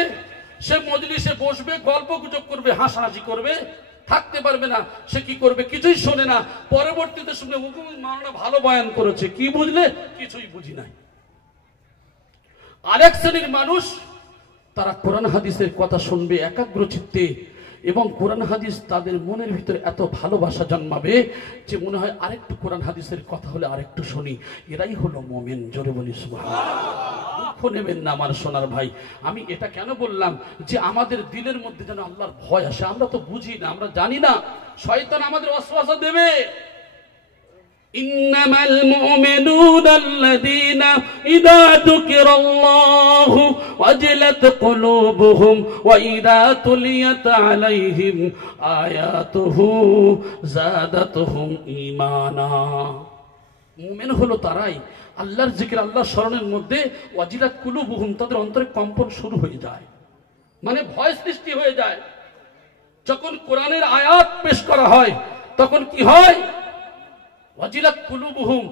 সে মজলিসে বসবে, গল্প গুজব করবে, হাসাহাসি করবে, থাকতে পারবে না। সে কি করবে? কিছুই শোনে না। পরবর্তীতে শুনে মাওলানা ভালো বয়ান করেছে, কি বুঝলে? কিছুই বুঝি নাই। আরেক শ্রেণীর মানুষ, তারা কোরআন হাদিসের কথা শুনবে একাগ্র চিত্তে, এবং কোরআন হাদিস তাদের মনের ভিতরে এত ভালোবাসা জন্মাবে যে মনে হয় আরেকটু কোরআন হাদিসের কথা হলে আরেকটু শুনি। এরাই হলো মুমিন। জোরে বলি সুবহানাল্লাহ। দুঃখ নেবেন না আমার সোনার ভাই। আমি এটা কেন বললাম যে আমাদের দিলের মধ্যে যেন আল্লাহর ভয় আসে। আমরা তো বুঝি না, আমরা জানি না, শয়তান আমাদের ওয়াসওয়াসা দেবে। ইন্নামাল মুমিনুনা আল্লাযীনা ইযা যুকিরাল্লাহু ওয়াজিলাত কুলুবুহুম ওয়া ইযা তুলিয়াত আলাইহিম আয়াতুহু যাদাতুহুম ঈমানা। মুমিন হলো তারাই, আল্লাহর জিকির, আল্লাহর স্মরণের মধ্যে ওয়াজিলাত কুলুবুহুম, তাদের অন্তরে কম্পন শুরু হয়ে যায়, মানে ভয় সৃষ্টি হয়ে যায়। যখন কোরআনের আয়াত পেশ করা হয় তখন কি হয়? ওয়াজিলাত কুলুবুহুম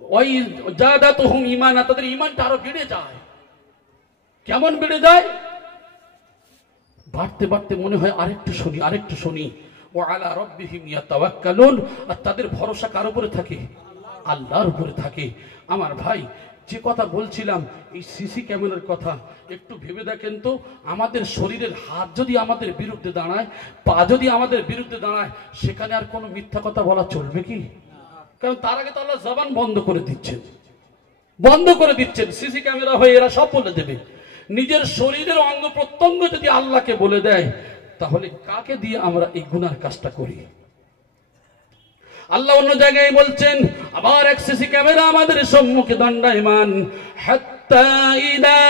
ওয়া যাদাতুহুম ঈমানা, তাদের ঈমানটা আরো বেড়ে যায়। কেমন বেড়ে যায়? বাড়তে বাড়তে মনে হয় আরেকটু শুনি, আরেকটু শুনি। ওয়া আলা রাব্বিহিম ইয়াতাওয়াক্কালুন, আর তাদের ভরসা কার উপরে থাকে? আল্লাহর উপরে থাকে। আমার ভাই, যে কথা বলছিলাম এই সিসি ক্যামেরার কথা, একটু ভেবে দেখেন তো, আমাদের শরীরের হাত যদি আমাদের বিরুদ্ধে দাঁড়ায়, পা যদি আমাদের বিরুদ্ধে দাঁড়ায়, সেখানে আর কোনো মিথ্যা কথা বলা চলবে কি? কারণ তার আগে তো আল্লাহ জবান বন্ধ করে দিচ্ছেন, বন্ধ করে দিচ্ছেন। সিসি ক্যামেরা হয়ে এরা সব বলে দেবে। নিজের শরীরের অঙ্গ প্রত্যঙ্গ যদি আল্লাহকে বলে দেয়, তাহলে কাকে দিয়ে আমরা এই গুনার কাজটা করি? আল্লাহ অন্য জায়গায় বলছেন, আবার এক সিসি ক্যামেরা আমাদের সম্মুখে দণ্ডায়মান, হাত্তা ইদা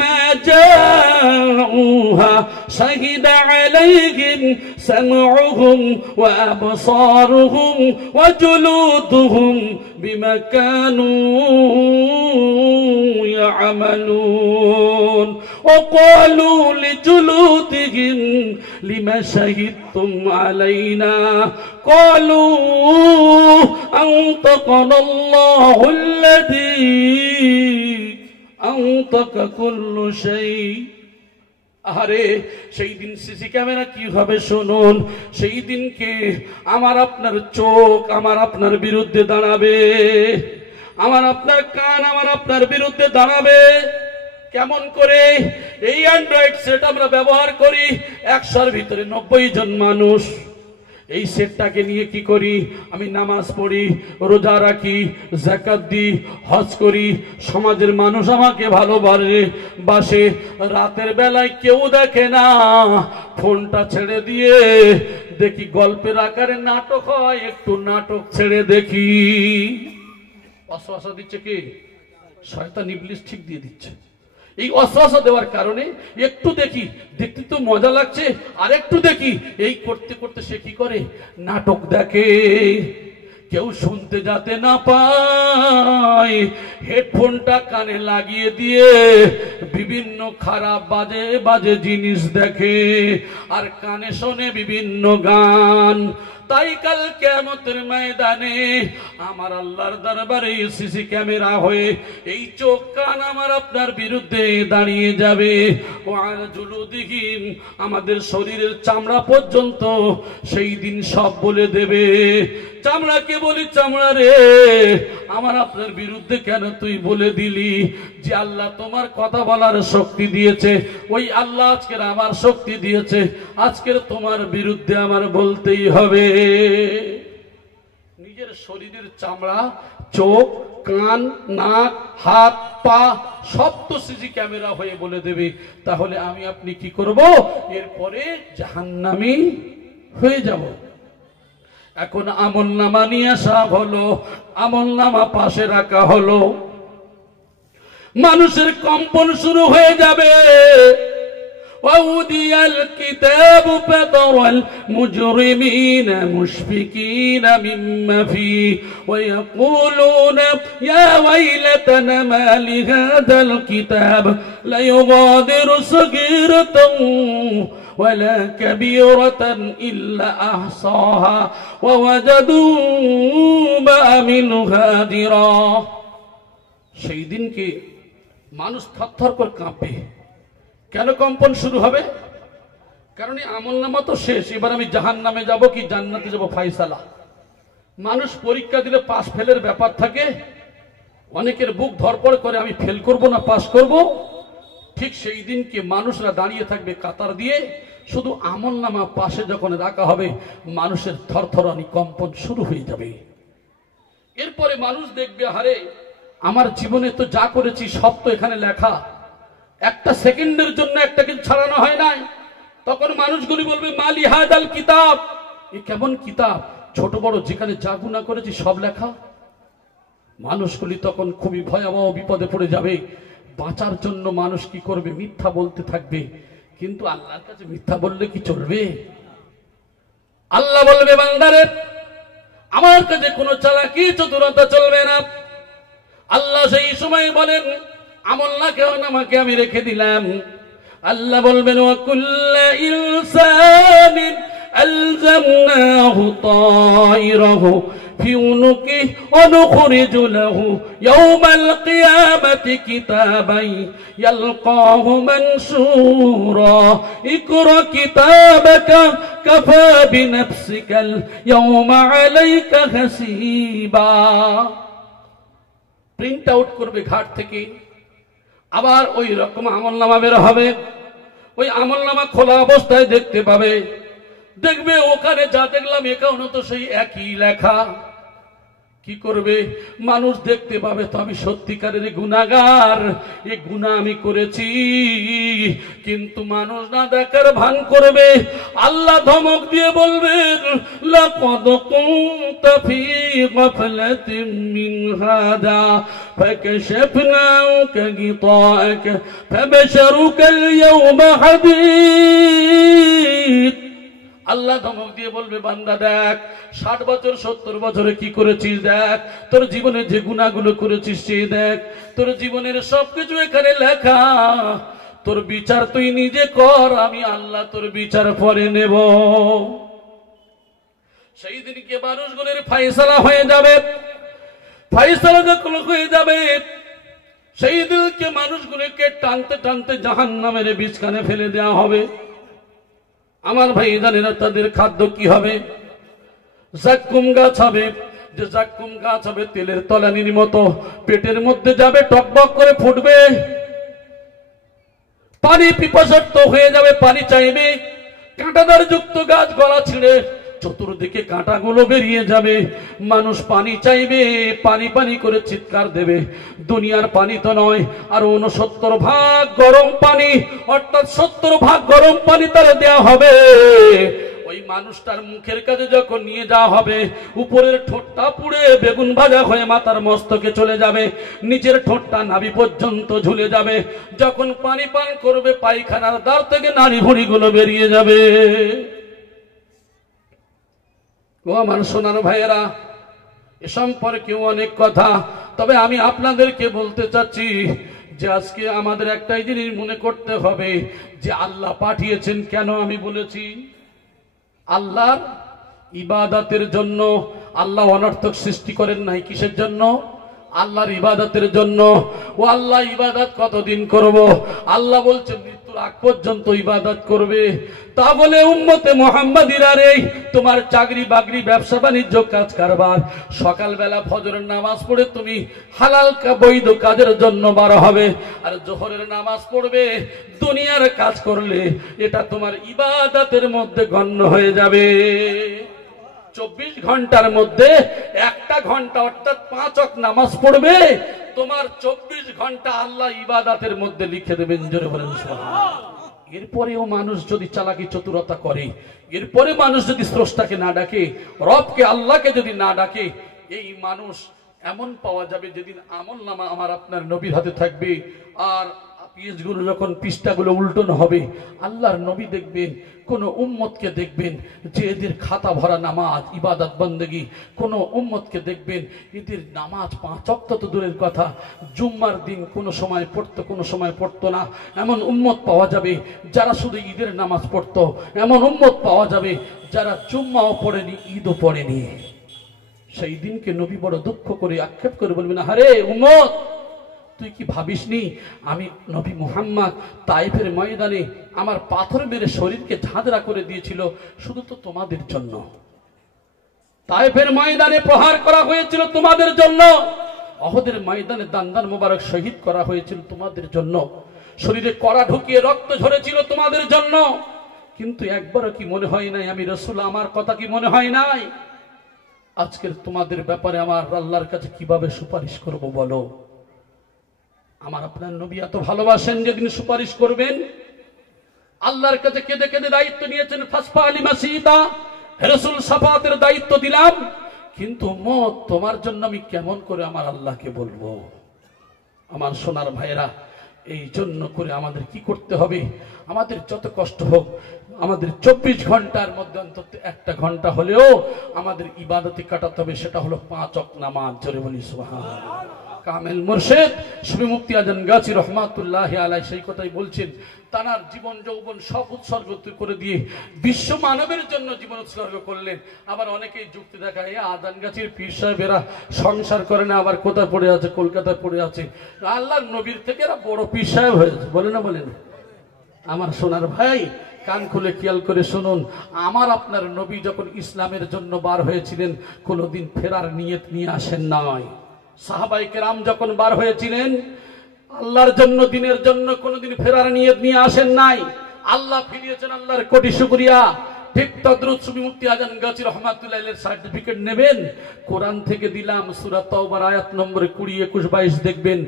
মা জাউহা শাহিদা আলাইহিম সামউহুম ওয়া আবসারুহুম ওয়া জুলুদুহুম বিমা কানু ইয়ামালুন ওয়া ক্বালু লিজুলুদিহিম লিমা শাহিদতুম আলাইনা ক্বালু أنطقنا الله الذي أنطق كل شيء। আরে সেই দিন সিসি ক্যামেরা কি হবে শুনুন। সেই দিনকে আমার আপনার চোখ আমার আপনার বিরুদ্ধে দাঁড়াবে, আমার আপনার কান আমার আপনার বিরুদ্ধে দাঁড়াবে। কেমন করে? এই অ্যান্ড্রয়েড সেট আমরা ব্যবহার করি, 100-র ভিতরে 90 জন মানুষ। এই সেটটাকে নিয়ে কি করি? আমি নামাজ পড়ি, রোজা রাখি, যাকাত দিই, হজ করি, সমাজের মানুষ আমাকে ভালোবাসে। রাতের বেলায় কেউ দেখে না, ফোনটা ছেড়ে দিয়ে দেখি গল্পের আকারে নাটক হয়, একটু নাটক ছেড়ে দেখি। ওয়াসওয়াসা দিচ্ছে কি? শয়তান ইবলিস ঠিক দিয়ে দিচ্ছে। এই ওয়াসওয়াসা দেওয়ার কারণে একটু দেখি, দেখতে তো মজা লাগছে, আর একটু দেখি, এই করতে করতে সে কি করে? নাটক দেখে। কেউ শুনতে যাতে না পায়, হেডফোনটা কানে লাগিয়ে দিয়ে বিভিন্ন খারাপ বাজে বাজে জিনিস দেখে, আর কানে শোনে বিভিন্ন গান। তাই কাল কিয়ামতের ময়দানে আমার আল্লাহর দরবারে সিসি ক্যামেরা হয়ে এই চোখ কান আমার আপনার বিরুদ্ধে দাঁড়িয়ে যাবে। ওয়াল জুলুদিহিম, আমাদের শরীরের চামড়া পর্যন্ত সেই দিন সব বলে দেবে। চামড়াকে বলি, চামড়া রে, আমার আপনার বিরুদ্ধে কেন তুই বলে দিলি? যে আল্লাহ তোমার কথা বলার শক্তি দিয়েছে, ওই আল্লাহ আজকের আমার শক্তি দিয়েছে, আজকের তোমার বিরুদ্ধে আমার বলতেই হবে। নিজের শরীরের চামড়া, চোখ, কান, নাক, হাত, পা সব তো সিসি ক্যামেরা হয়ে বলে দেবে। তাহলে আমি আপনি কি করব? এরপরে জাহান্নামী হয়ে যাব। এখন আমলনামা নিয়ে আসা হলো, আমলনামা পাশে রাখা হলো, মানুষের কম্পন শুরু হয়ে যাবে। وَوُضِعَ الْكِتَابُ فَتَرَى الْمُجْرِمِينَ مُشْفِقِينَ مِمَّا فِيهِ وَيَقُولُونَ يَا وَيْلَتَنَا مَا لِهَذَا الْكِتَابِ لَا يُغَادِرُ صَغِيرَةً وَلَا كَبِيرَةً إِلَّا أَحْصَاهَا وَوَجَدُوا مَا عَمِلُوا حَاضِرًا। সেই দিনকে মানুষ থরথর করে কাঁপে। কেন কম্পন শুরু হবে? কারণ এই আমলনামা তো শেষ, এবার আমি জাহান্নামে যাব কি জান্নাতে যাব ফায়সালা। মানুষ পরীক্ষা দিলে পাস ফেলের ব্যাপার থাকে, অনেকের বুক ধরপড় করে আমি ফেল করব না পাস করব। ঠিক সেই দিনকে মানুষরা দাঁড়িয়ে থাকবে কাতার দিয়ে, শুধু আমলনামা পাশে যখন রাখা হবে মানুষের থরথরানি কম্পন শুরু হয়ে যাবে। এরপরে মানুষ দেখবে, হারে আমার জীবনে তো যা করেছি সব তো এখানে লেখা, একটা সেকেন্ডের জন্য একটা কিছু ছাড়ানো হয় নাই। তখন মানুষগুলি বলবে মালি হাদাল কিতাব, এ কেমন কিতাব, ছোট বড় যেখানে যা গুনাহ করেছি সব লেখা। মানুষগুলি তখন খুবই ভয়াবহ বিপদে পড়ে যাবে। বাঁচার জন্য মানুষ কি করবে? মিথ্যা বলতে থাকবে। কিন্তু আল্লাহর কাছে মিথ্যা বললে কি চলবে? আল্লাহ বলবে, বান্দারে আমার কাছে কোনো চালাকি চতুরতা চলবে না। আল্লাহ সেই সময় বলেন, আমলনামাকে আমি রেখে দিলাম। আল্লাহ বলবেন, ওয়া কুল্লু ইনসানিন আলজামনাহু তায়রাহু في عنقه ونخرج له يوم القيامة كتابا يلقاه منشورا اقرأ كتابك كفى بنفسك اليوم عليك حسيبا প্রিন্ট আউট করবে ঘাট থেকে, আবার ওই রকম আমলনামা বের হবে। ওই আমলনামা খোলা অবস্থায় দেখতে পাবে, দেখবে ওখানে যা দেখলাম এখানেও তো সেই একই লেখা। কি করবে? মানুষ দেখতে পাবে তো আমি সত্যিকারের গুনাহগার, এই গুনাহ আমি করেছি। কিন্তু মানুষ না দেখার ভান করবে। আল্লাহ ধমক দিয়ে বলবেন, লাকাদ কুনতা ফী গাফলাতিন মিন হাদা ফাকাশাফনা আনকা গিতাআকা ফাবাশারুকা আল-ইয়াওমা হাদীদ। আল্লাহ ধমক দিয়ে বলবে, বান্দা দেখ 60 বছর 70 বছরে কি করেছিস দেখ, তোর জীবনে যে গুনাহগুলো করেছিস সে দেখ, তোর জীবনের সবকিছু এখানে লেখা। তোর বিচার তুই নিজে কর, আমি আল্লাহ তোর বিচার পরে নেব। সেই দিনকে মানুষগুলোর ফয়সালা হয়ে যাবে। ফয়সালা যখন হয়ে যাবে, সেই দিনকে মানুষগুলোকে টানতে টানতে জাহান্নামের বিছখানে ফেলে দেওয়া হবে। আমার ভাই জানেন তাদের খাদ্য কি হবে? জাক্কুম গাছ হবে। যে জাক্কুম গাছ হবে তেলের তলানির মতো, পেটের মধ্যে যাবে, টকবক করে ফুটবে। পানি পিপাসার্থ হয়ে যাবে, পানি চাইবে। কাঁটাদার যুক্ত গাছ, গলা ছিঁড়ে চতুর্দিকে কাঁটাগুলো বেরিয়ে যাবে। মানুষ পানি চাইবে, পানি পানি করে চিৎকার দেবে। দুনিয়ার পানি তো নয়, আর 69 ভাগ গরম পানি, অর্থাৎ 70 ভাগ গরম পানি তারা দেয়া হবে। ওই মানুষটার মুখের কাছে যখন নিয়ে যাওয়া হবে, উপরের ঠোঁটটা পুড়ে বেগুন ভাজা হয়ে মাথার মস্তকে চলে যাবে, নিচের ঠোঁটটা নাভি পর্যন্ত ঝুলে যাবে। যখন পানি পান করবে, পায়খানার দ্বার থেকে নাড়ি ভুঁড়িগুলো বেরিয়ে যাবে। ও আমার সোনার ভাইয়েরা, এ সম্পর্কেও অনেক কথা, তবে আমি আপনাদেরকে বলতে চাচ্ছি যে আজকে আমাদের একটাই জিনিস মনে করতে হবে যে আল্লাহ পাঠিয়েছেন কেন। আমি বলেছি আল্লাহর ইবাদতের জন্য। আল্লাহ অনর্থক সৃষ্টি করেন নাই। কিসের জন্য? আল্লাহর ইবাদতের জন্য। ও আল্লাহ ইবাদত কতদিন করব? আল্লাহ বলছেন মৃত্যুর আগ পর্যন্ত ইবাদত করবে। তা বলে উম্মতে মুহাম্মাদিরা রে, তোমার চাকরি বাকরি, ব্যবসা বাণিজ্য, কাজ কারবার, সকালবেলা ফজরের নামাজ পড়ে তুমি হালাল বৈধ কাজের জন্য বার হবে, আর জোহরের নামাজ পড়বে, দুনিয়ার কাজ করলে এটা তোমার ইবাদতের মধ্যে গণ্য হয়ে যাবে। 24 ঘন্টার মধ্যে 1টা ঘন্টা অর্থাৎ 5 ওয়াক্ত নামাজ পড়বে, তোমার 24 ঘন্টা আল্লাহ ইবাদতের মধ্যে লিখে দেবেন। জোরে বলেন সুবহানাল্লাহ। এরপরেও মানুষ যদি চালাকি চতুরতা করে, এরপরে মানুষ যদি স্রষ্টাকে না ডাকে, রবকে আল্লাহকে যদি না ডাকে, এই মানুষ এমন পাওয়া যাবে যেদিন আমলনামা আমার আপনার নবীর হাতে থাকবে, আর পেজগুলো যখন পৃষ্ঠাগুলো উল্টোনো হবে, আল্লাহর নবী দেখবেন, কোন উম্মতকে দেখবেন যে এদের খাতা ভরা নামাজ, ইবাদত বন্দেগী। কোন উম্মতকে দেখবেন এদের নামাজ 5 ওয়াক্ত তো দূরের কথা, জুম্মার দিন কোনো সময় পড়তো, কোনো সময় পড়তো না। এমন উম্মত পাওয়া যাবে যারা শুধু ঈদের নামাজ পড়তো। এমন উম্মত পাওয়া যাবে যারা জুম্মাও পড়েনি, ঈদও পড়েনি। সেই দিনকে নবী বড় দুঃখ করে আক্ষেপ করে বলবেন, আরে উম্মত, তুই কি ভাবিসনি আমি নবী মুহাম্মদ তাইফের ময়দানে আমার পাথর মেরে শরীরকে ঝাঁঝরা করে দিয়েছিল শুধু তো তোমাদের জন্য। তাইফের ময়দানে প্রহার করা হয়েছিল তোমাদের জন্য। অহদের ময়দানে দান্দান মোবারক শহীদ করা হয়েছিল তোমাদের জন্য। শরীরে কড়া ঢুকিয়ে রক্ত ঝরেছিল তোমাদের জন্য। কিন্তু একবারও কি মনে হয় নাই আমি রাসূল? আমার কথা কি মনে হয় নাই? আজকের তোমাদের ব্যাপারে আমার আল্লাহর কাছে কিভাবে সুপারিশ করব বলো? আমার আপনার নবী এত ভালোবাসেন, যেদিন সুপারিশ করবেন আল্লাহর কাছে কেঁদে কেঁদে দায়িত্ব নিয়েছেন, ফাসফা আলী মাসিদা, রাসূল সাফাতের দায়িত্ব দিলাম, কিন্তু মত তোমার জন্য আমি কেমন করে আমার আল্লাহকে বলবো? আমার সোনার ভাইরা, এই জন্য করে আমাদের কি করতে হবে? আমাদের যত কষ্ট হোক, আমাদের 24 ঘন্টার মধ্যে অন্তত 1টা ঘন্টা হলেও আমাদের ইবাদতে কাটাতে হবে। সেটা হলো 5 ওয়াক্ত নামাজ। জোরে বলি সুবহানাল্লাহ। কামেল মুর্শিদ সুফি মুফতি আজম গাজী রহমাতুল্লাহি আলাইহি সেই কথাই বলছেন, তার জীবন যৌবন সব উৎসর্গ করে দিয়ে বিশ্ব মানবের জন্য জীবন উৎসর্গ করলেন। আবার অনেকেই যুক্তি দেখায় আজান গাছির পীর সাহেবেরা সংসার করে না, আবার কোথায় পড়ে আছে, কলকাতায় পড়ে আছে। আল্লাহর নবীর থেকে এরা বড় পীর সাহেব হয়েছে, বলে না বলেন? আমার সোনার ভাই কান খুলে খেয়াল করে শুনুন, আমার আপনার নবী যখন ইসলামের জন্য বার হয়েছিলেন কোনোদিন ফেরার নিয়ত নিয়ে আসেন নাই। সাহাবায়ে কেরাম যখন বার হয়েছিলেন আল্লাহর জন্য, দিনের জন্য কোনোদিন ফেরার নিয়ত নিয়ে আসেন নাই। আল্লাহ ফিরিয়েছেন, আল্লাহর কোটি শুকরিয়া। ঠিক তদ্রুপ সুফি মুফতি আজম গাজী রহমাতুল্লাহি আলাইহির সার্টিফিকেট নেবেন, কোরআন থেকে দিলাম, সূরা তাওবার আয়াত নম্বর 20, 21, 22 দেখবেন।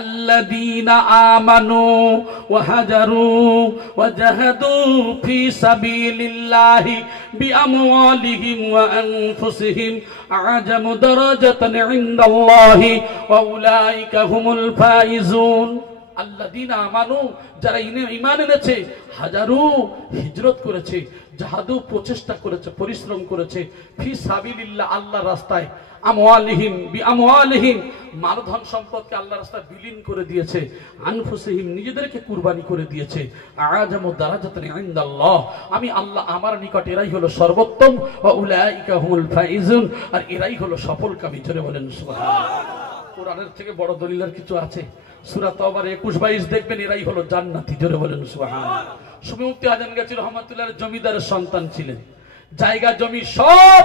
আল্লাযীনা আমানু ওয়া হাজারু ওয়া জাহাদু ফি সাবিলিল্লাহি বিআমওয়ালিহিম ওয়া আনফুসিহিম আ'জামু দারাজাতান ইনদাল্লাহি ওয়া উলাইকা হুমুল ফাইজুন। আল্লাযীনা আমানু, যারা ঈমান এনেছে, হাজারু হিজরত করেছে, জাহাদু প্রচেষ্টা করেছে, পরিশ্রম করেছে, ফি সাবিলিল্লাহ আল্লাহর রাস্তায়, আমওয়ালিহিম বিআমওয়ালিহিম মালধন সম্পদকে আল্লাহর রাস্তায় বিলীন করে দিয়েছে, আনফুসিহিম নিজেদেরকে কুরবানি করে দিয়েছে, আ'জামু দারাজাতান ইনদাল্লাহ আমি আল্লাহ আমার নিকট এরাই হলো সর্বোত্তম, ওয়া উলাইকা হুমুল ফাইজুন আর এরাই হলো সফলকামী। জোরে বলেন সুবহানাল্লাহ। কোরআনের থেকে বড় দলিল আর কিছু আছে? সূরা তাওবার 21, 22 দেখবেন, এরাই হলো জান্নাতি। জোরে বলেন সুবহানাল্লাহ। সুফি মুফতি আজম গাজী রহমাতুল্লাহির জমিদারের সন্তান ছিলেন, জায়গা জমি সব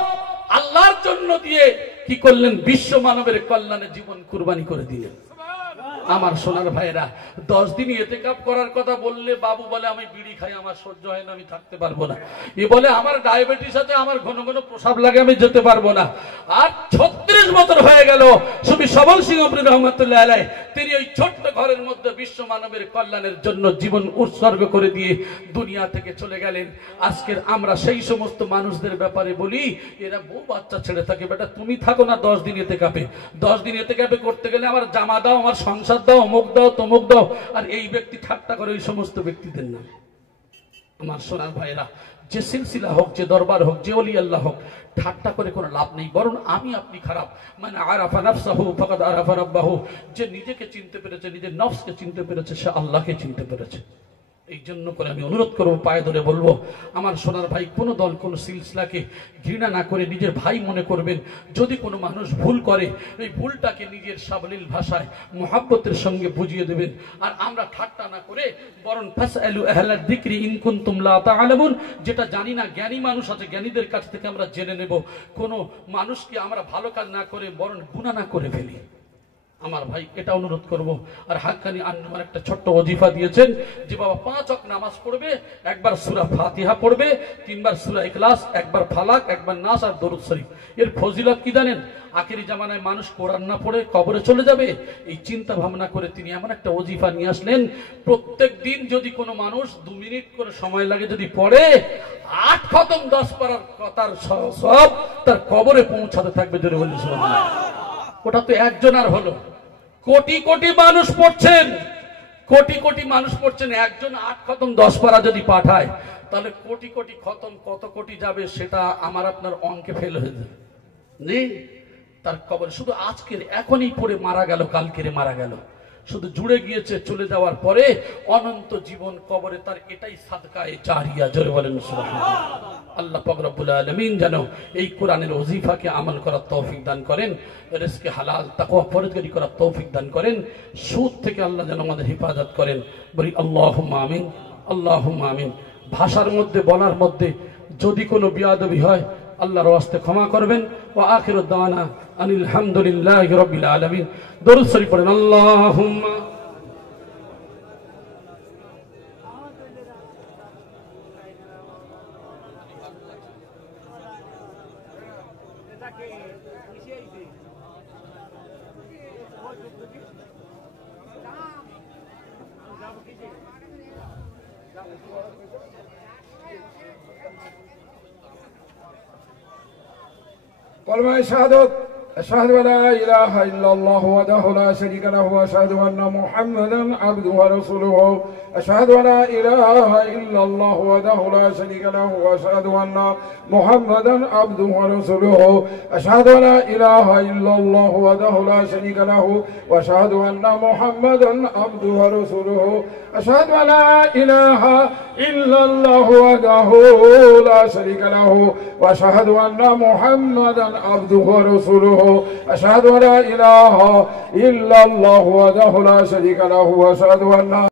আল্লাহর জন্য দিয়ে কি করলেন? বিশ্ব মানবের কল্যাণে জীবন কুরবানি করে দিলেন। আমার সোনার ভাইরা 10 দিন ইতিকাফ করার কথা বললে বাবু বলে আমি বিড়ি খাই, আমার সহ্য হয় না, আমি থাকতে পারবো না। এ বলে আমার ডায়াবেটিস আছে, আমার ঘন ঘন প্রসাব লাগে, আমি যেতে পারবো না। আর 36 বছর হয়ে গেল সুফি সবল সিংহ রহমাতুল্লাহি আলাইহি তিনি ওই ছোট্ট ঘরের মধ্যে বিশ্ব মানবের কল্যাণের জন্য জীবন উৎসর্গ করে দিয়ে দুনিয়া থেকে চলে গেলেন। আজকের আমরা সেই সমস্ত মানুষদের ব্যাপারে বলি, এরা বউ বাচ্চা ছেড়ে থাকে, বেটা তুমি থাকো না 10 দিন ইতিকাফে। 10 দিন ইতিকাফে করতে গেলে আমার জামা দাও, আমার সংসার দাও, অমুক দাও, তমুক দাও। আর এই ব্যক্তি ঠাট্টা করে ওই সমস্ত ব্যক্তিদের নাম। আমার সোনার ভাইরা, যে সিলসিলা হোক, যে দরবার হোক, যে ওলি আল্লাহ হোক, ঠাট্টা করে কোনো লাভ নেই, বরং আমি আপনি খারাপ। মানে আরাফা নাফসাহু ফাকাদ আরাফা রাব্বাহু, যে নিজেকে চিনতে পেরেছে, নিজের নফসকে চিনতে পেরেছে, সে আল্লাহকে চিনতে পেরেছে। এই জন্য করে আমি অনুরোধ করবো, পায়ে ধরে বলবো, আমার সোনার ভাই, কোনো দল কোনো সিলসিলাকে ঘৃণা না করে নিজের ভাই মনে করবেন। যদি কোনো মানুষ ভুল করে, এই ভুলটাকে নিজের সাবলীল ভাষায় মুহাব্বতের সঙ্গে বুঝিয়ে দেবেন। আর আমরা ঠাট্টা না করে বরং ফাসআলু আহলাদ যিকরি ইন কুনতুম লা তা'লামুন, যেটা জানি না, জ্ঞানী মানুষ আছে, জ্ঞানীদের কাছ থেকে আমরা জেনে নেব। কোনো মানুষকে আমরা ভালো কাজ না করে বরং গুনাহ না করে ফেলি। আমার ভাই এটা অনুরোধ করব। আর হাক্কানি আন্নুমার একটা ছোট্ট ওজিফা দিয়েছেন যে বাবা 5 ওয়াক্ত নামাজ পড়বে, একবার সূরা ফাতিহা পড়বে, 3 বার সূরা ইখলাস, একবার ফালাক, একবার নাস আর দরুদ শরীফ। এর ফজিলত কি জানেন? আখেরি জামানায় মানুষ কোরআন না পড়ে কবরে চলে যাবে, এই চিন্তা ভাবনা করে তিনি এমন একটা ওজিফা নিয়ে আসলেন, প্রত্যেক দিন যদি কোনো মানুষ 2 মিনিট করে সময় লাগে যদি পড়ে, 8 খতম 10 পারার কথার সব তার কবরে পৌঁছাতে থাকবে। জোরে বলি সুবহানাল্লাহ। ওটা তো একজন আর হলো, কোটি কোটি মানুষ পড়ছেন, কোটি কোটি মানুষ পড়ছেন। একজন 8 খতম 10 পারা যদি পাঠায়, তাহলে কোটি কোটি খতম কত কোটি যাবে সেটা আমার আপনার অঙ্কে ফেল হয়ে যাবে। নেই তার কবর শুধু আজকের এখনই পড়ে মারা গেল, কালকের মারা গেল, শুধু জুড়ে গিয়েছে চলে যাওয়ার পরে অনন্ত জীবন কবরে, তার এটাই সাদকায়ে জারিয়া। জোরে বলেন সুবহানাল্লাহ। আল্লাহ পাক রব্বুল আলামিন যেন এই কোরআনের ওজিফাকে আমল করার তৌফিক দান করেন, রিজকে হালাল তাকওয়া পরহেজগারি করার তৌফিক দান করেন, সুদ থেকে আল্লাহ যেন আমাদের হেফাজত করেন। বলি আল্লাহুম্মা আমিন, আল্লাহুম্মা আমিন। ভাষার মধ্যে বলার মধ্যে যদি কোনো বিয়াদবি হয় আল্লাহর ওয়াস্তে ক্ষমা করবেন। ওয়া আখিরু দাওয়ানা আনিল হামদুলিল্লাহি রাব্বিল আলামিন। দরুদ শরীফ পড়েন। আল্লাহুম্মা কলমায়ে শাহাদাত أشهد أن لا إله إلا الله وحده لا شريك له وأشهد أن محمدا عبده ورسوله أشهد أن لا إله إلا الله وحده لا شريك له وأشهد أن محمدا عبده ورسوله أشهد أن لا إله إلا الله وحده لا شريك له وأشهد أن محمدا عبده ورسوله أشهد أن لا إله إلا الله وحده لا شريك له وأشهد أن محمدا عبده ورسوله أشهد أن لا إله إلا الله وحده لا شريك له وأشهد أن